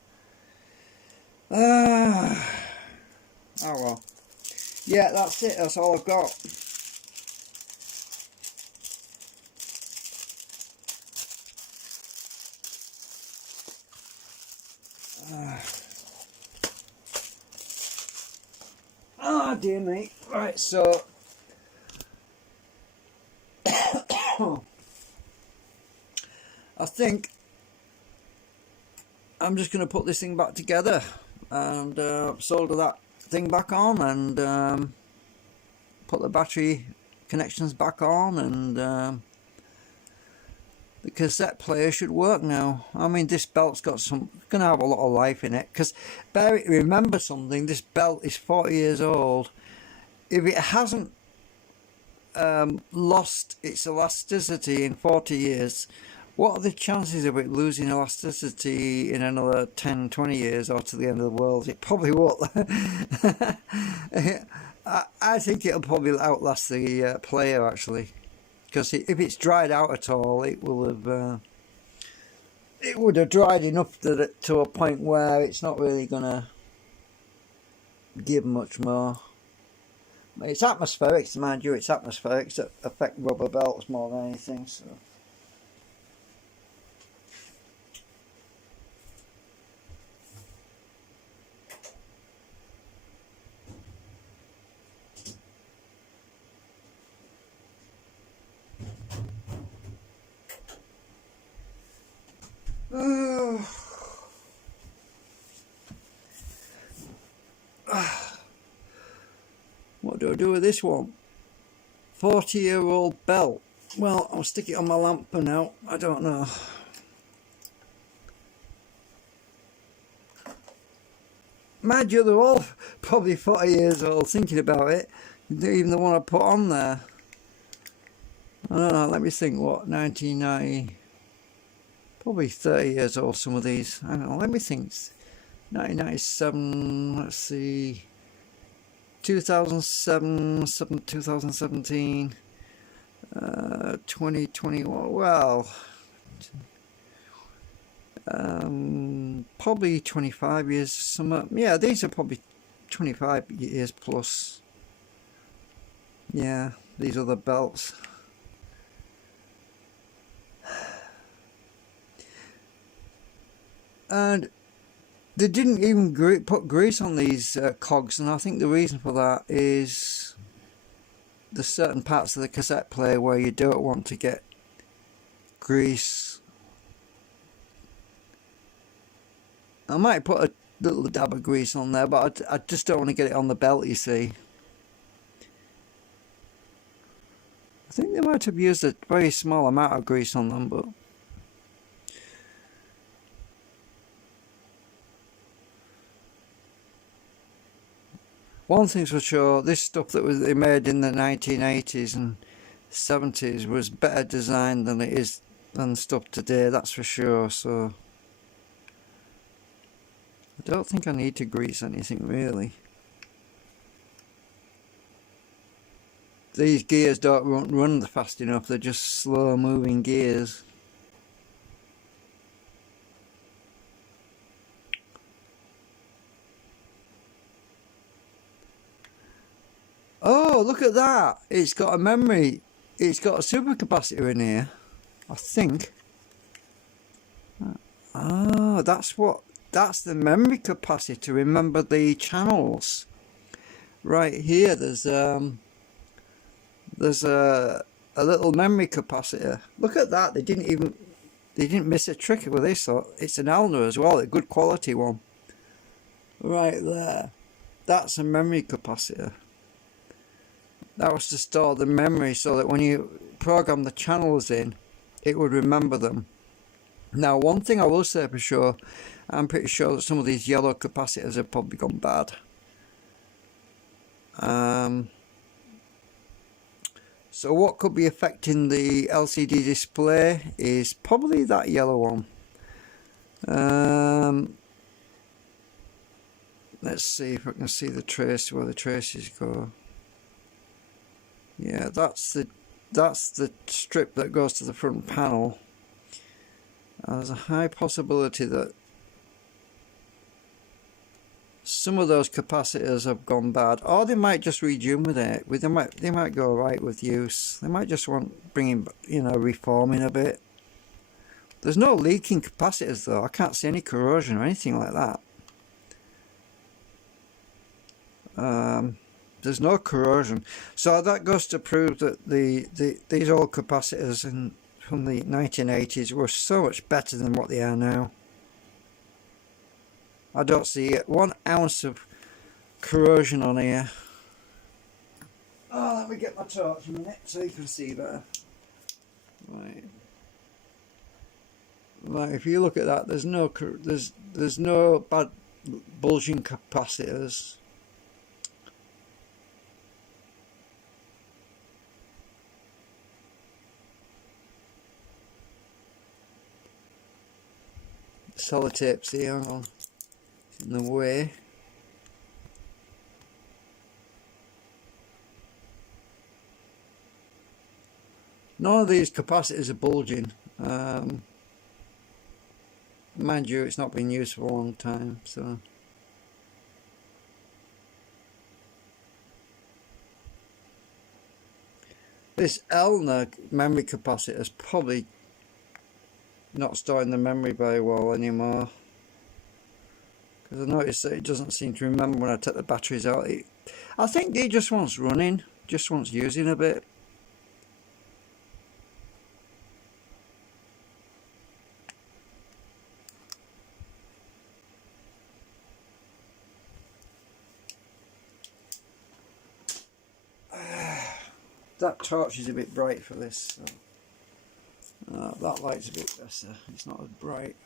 Oh well. Yeah, that's it. That's all I've got. Oh dear me. Right, so I think I'm just going to put this thing back together and solder that thing back on and put the battery connections back on, and the cassette player should work now. I mean, this belt's got gonna have a lot of life in it, because remember something, this belt is 40 years old. If it hasn't lost its elasticity in 40 years, what are the chances of it losing elasticity in another 10-20 years, or to the end of the world? It probably won't. I think it'll probably outlast the player, actually, because if it's dried out at all, it will have it would have dried enough to a point where it's not really gonna give much more. It's atmospherics, mind you. It's atmospherics that affect rubber belts more than anything. So. What do I do with this one? 40-year-old belt. Well, I'll stick it on my lamp for now. I don't know. Mind you, they're all probably 40 years old, thinking about it. Even the one I put on there. I don't know, let me think, what, 1990... Probably 30 years old, some of these. I don't know, let me think. 1997, let's see. 2007, 2017, 2021, well, probably 25 years, yeah, these are probably 25 years plus. Yeah, these are the belts. And they didn't even put grease on these cogs, and I think the reason for that is there's certain parts of the cassette player where you don't want to get grease. I might put a little dab of grease on there, but I just don't want to get it on the belt, you see. I think they might have used a very small amount of grease on them, but... One thing's for sure, this stuff that they made in the 1980s and 70s was better designed than it is than stuff today, that's for sure. So I don't think I need to grease anything really. These gears don't run fast enough, they're just slow moving gears. Oh, look at that! It's got a memory. It's got a supercapacitor in here, I think. Oh, that's the memory capacity to remember the channels. Right here, there's a little memory capacitor. Look at that! They didn't miss a trick with this. It's an Elner as well, a good quality one. Right there, that's a memory capacitor. That was to store the memory so that when you program the channels in, it would remember them. Now, one thing I will say for sure, I'm pretty sure that some of these yellow capacitors have probably gone bad. So what could be affecting the LCD display is probably that yellow one. Let's see if I can see the trace, where the traces go. Yeah, that's the strip that goes to the front panel. There's a high possibility that some of those capacitors have gone bad, or they might just rejuvenate. They might go right with use. They might just want bringing, reforming a bit. There's no leaking capacitors though. I can't see any corrosion or anything like that. There's no corrosion, so that goes to prove that these old capacitors from the 1980s were so much better than what they are now. I don't see 1 ounce of corrosion on here. Oh, let me get my torch a minute so you can see better. Right. Right, if you look at that, there's no bad bulging capacitors. Sellotape's here, hang on. It's in the way. None of these capacitors are bulging. Mind you, it's not been used for a long time, so. This Elner memory capacitor is probably not storing the memory very well anymore, because I noticed that it doesn't seem to remember when I take the batteries out. I think it just wants running, just wants using a bit. That torch is a bit bright for this, so that light's a bit better, it's not as bright.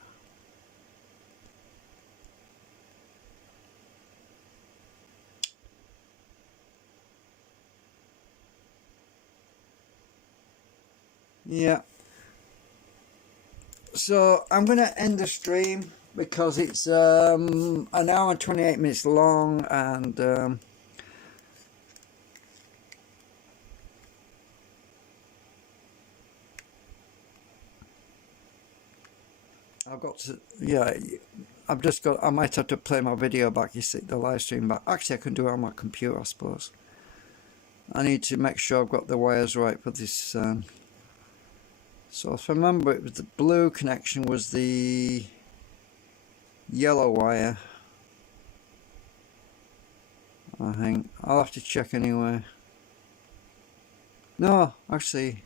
Yeah, so I'm going to end the stream because it's an hour and 28 minutes long, and I've got to, yeah, I might have to play my video back, you see, the live stream back. Actually, I can do it on my computer, I suppose. I need to make sure I've got the wires right for this. So if I remember, it was the blue connection was the yellow wire. I think I'll have to check anyway. No, actually,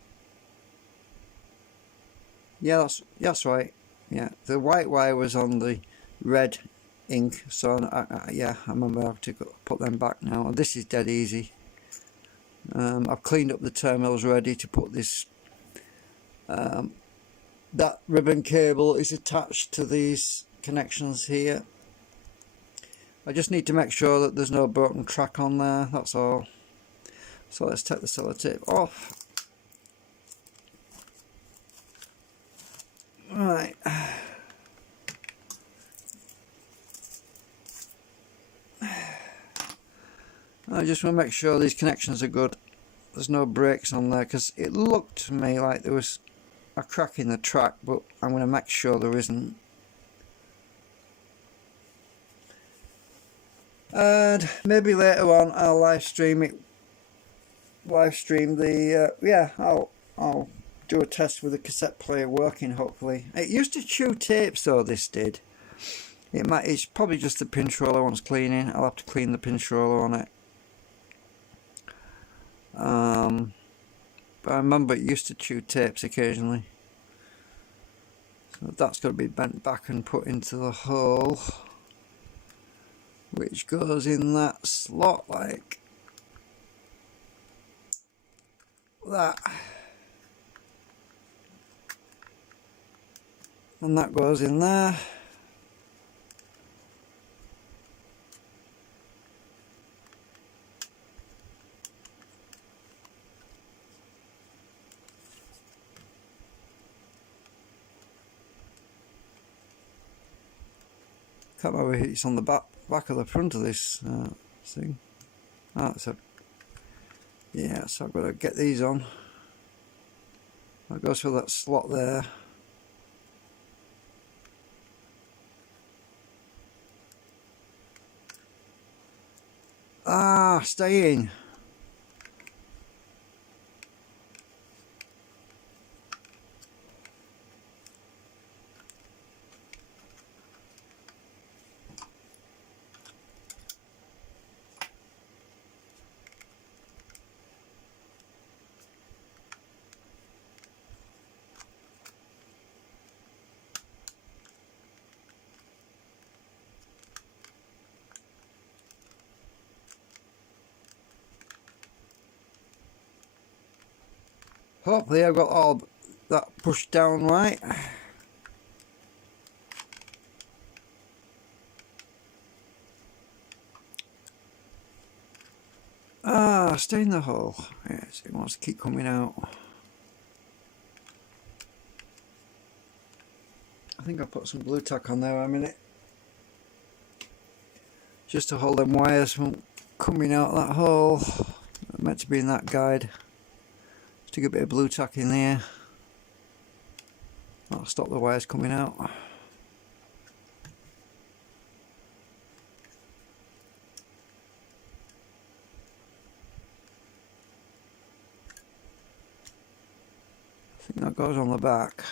yeah, that's right. Yeah, the white wire was on the red ink, so yeah, I remember I have to put them back now. And this is dead easy. I've cleaned up the terminals ready to put this. That ribbon cable is attached to these connections here. I just need to make sure that there's no broken track on there, that's all. So let's take the sellotape off. Right. I just want to make sure these connections are good. There's no breaks on there, because it looked to me like there was a crack in the track, but I'm going to make sure there isn't. And maybe later on I'll live stream it. Yeah, I'll do a test with the cassette player working, hopefully. It used to chew tapes though, this did. It's probably just the pinch roller wants cleaning. I'll have to clean the pinch roller on it. But I remember it used to chew tapes occasionally. So that's got to be bent back and put into the hole, which goes in that slot like that. And that goes in there. Can't remember if it's on the back of the front of this thing. So yeah, so I've got to get these on. That goes through that slot there. Stay in. Hopefully I've got all that pushed down right. Stay in the hole. Yes, it wants to keep coming out. I think I'll put some glue tack on there a minute, just to hold them wires from coming out that hole. They're meant to be in that guide. Stick a bit of blue tack in there. That'll stop the wires coming out. I think that goes on the back.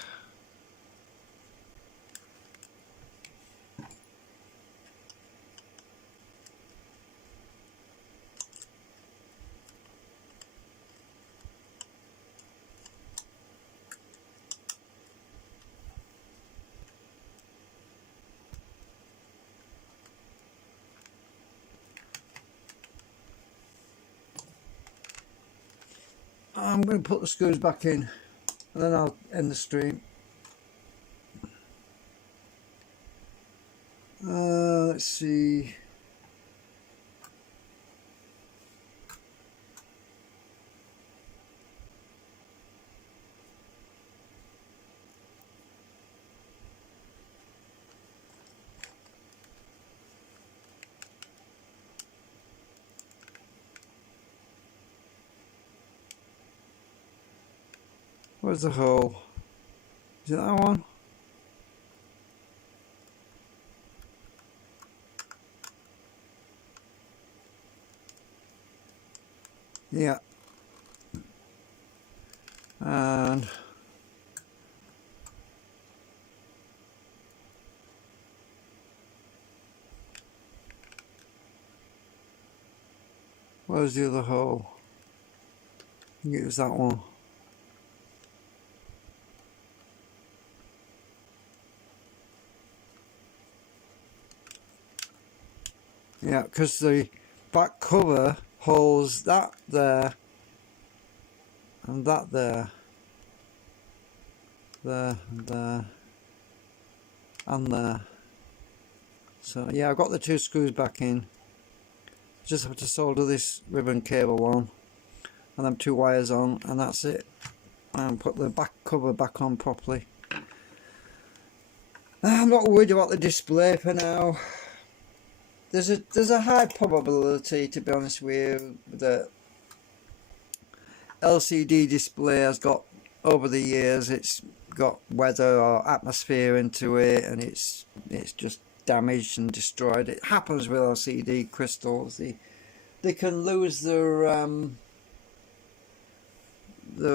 I'm going to put the screws back in and then I'll end the stream. Let's see. Where's the hole? Is it that one? Yeah. And where's the other hole? I think it was that one. Yeah, because the back cover holds that there and that there, and there, and there. So yeah, I've got the two screws back in. Just have to solder this ribbon cable on and them two wires on, and that's it. And put the back cover back on properly. I'm not worried about the display for now. There's a high probability, to be honest with you, that LCD display has got, over the years, it's got weather or atmosphere into it, and it's just damaged and destroyed. It happens with LCD crystals. They can lose their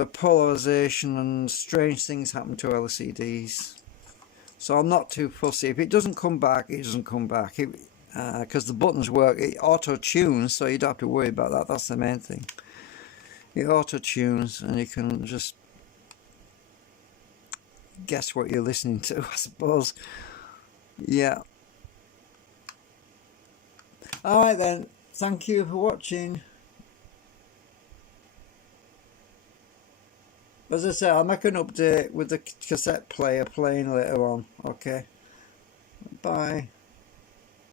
polarization, and strange things happen to LCDs. So I'm not too fussy. If it doesn't come back, it doesn't come back. Because the buttons work, it auto tunes, so you don't have to worry about that. That's the main thing. It auto tunes, and you can just guess what you're listening to, I suppose. Yeah. Alright then, thank you for watching. As I say, I'll make an update with the cassette player playing later on. Okay. Bye.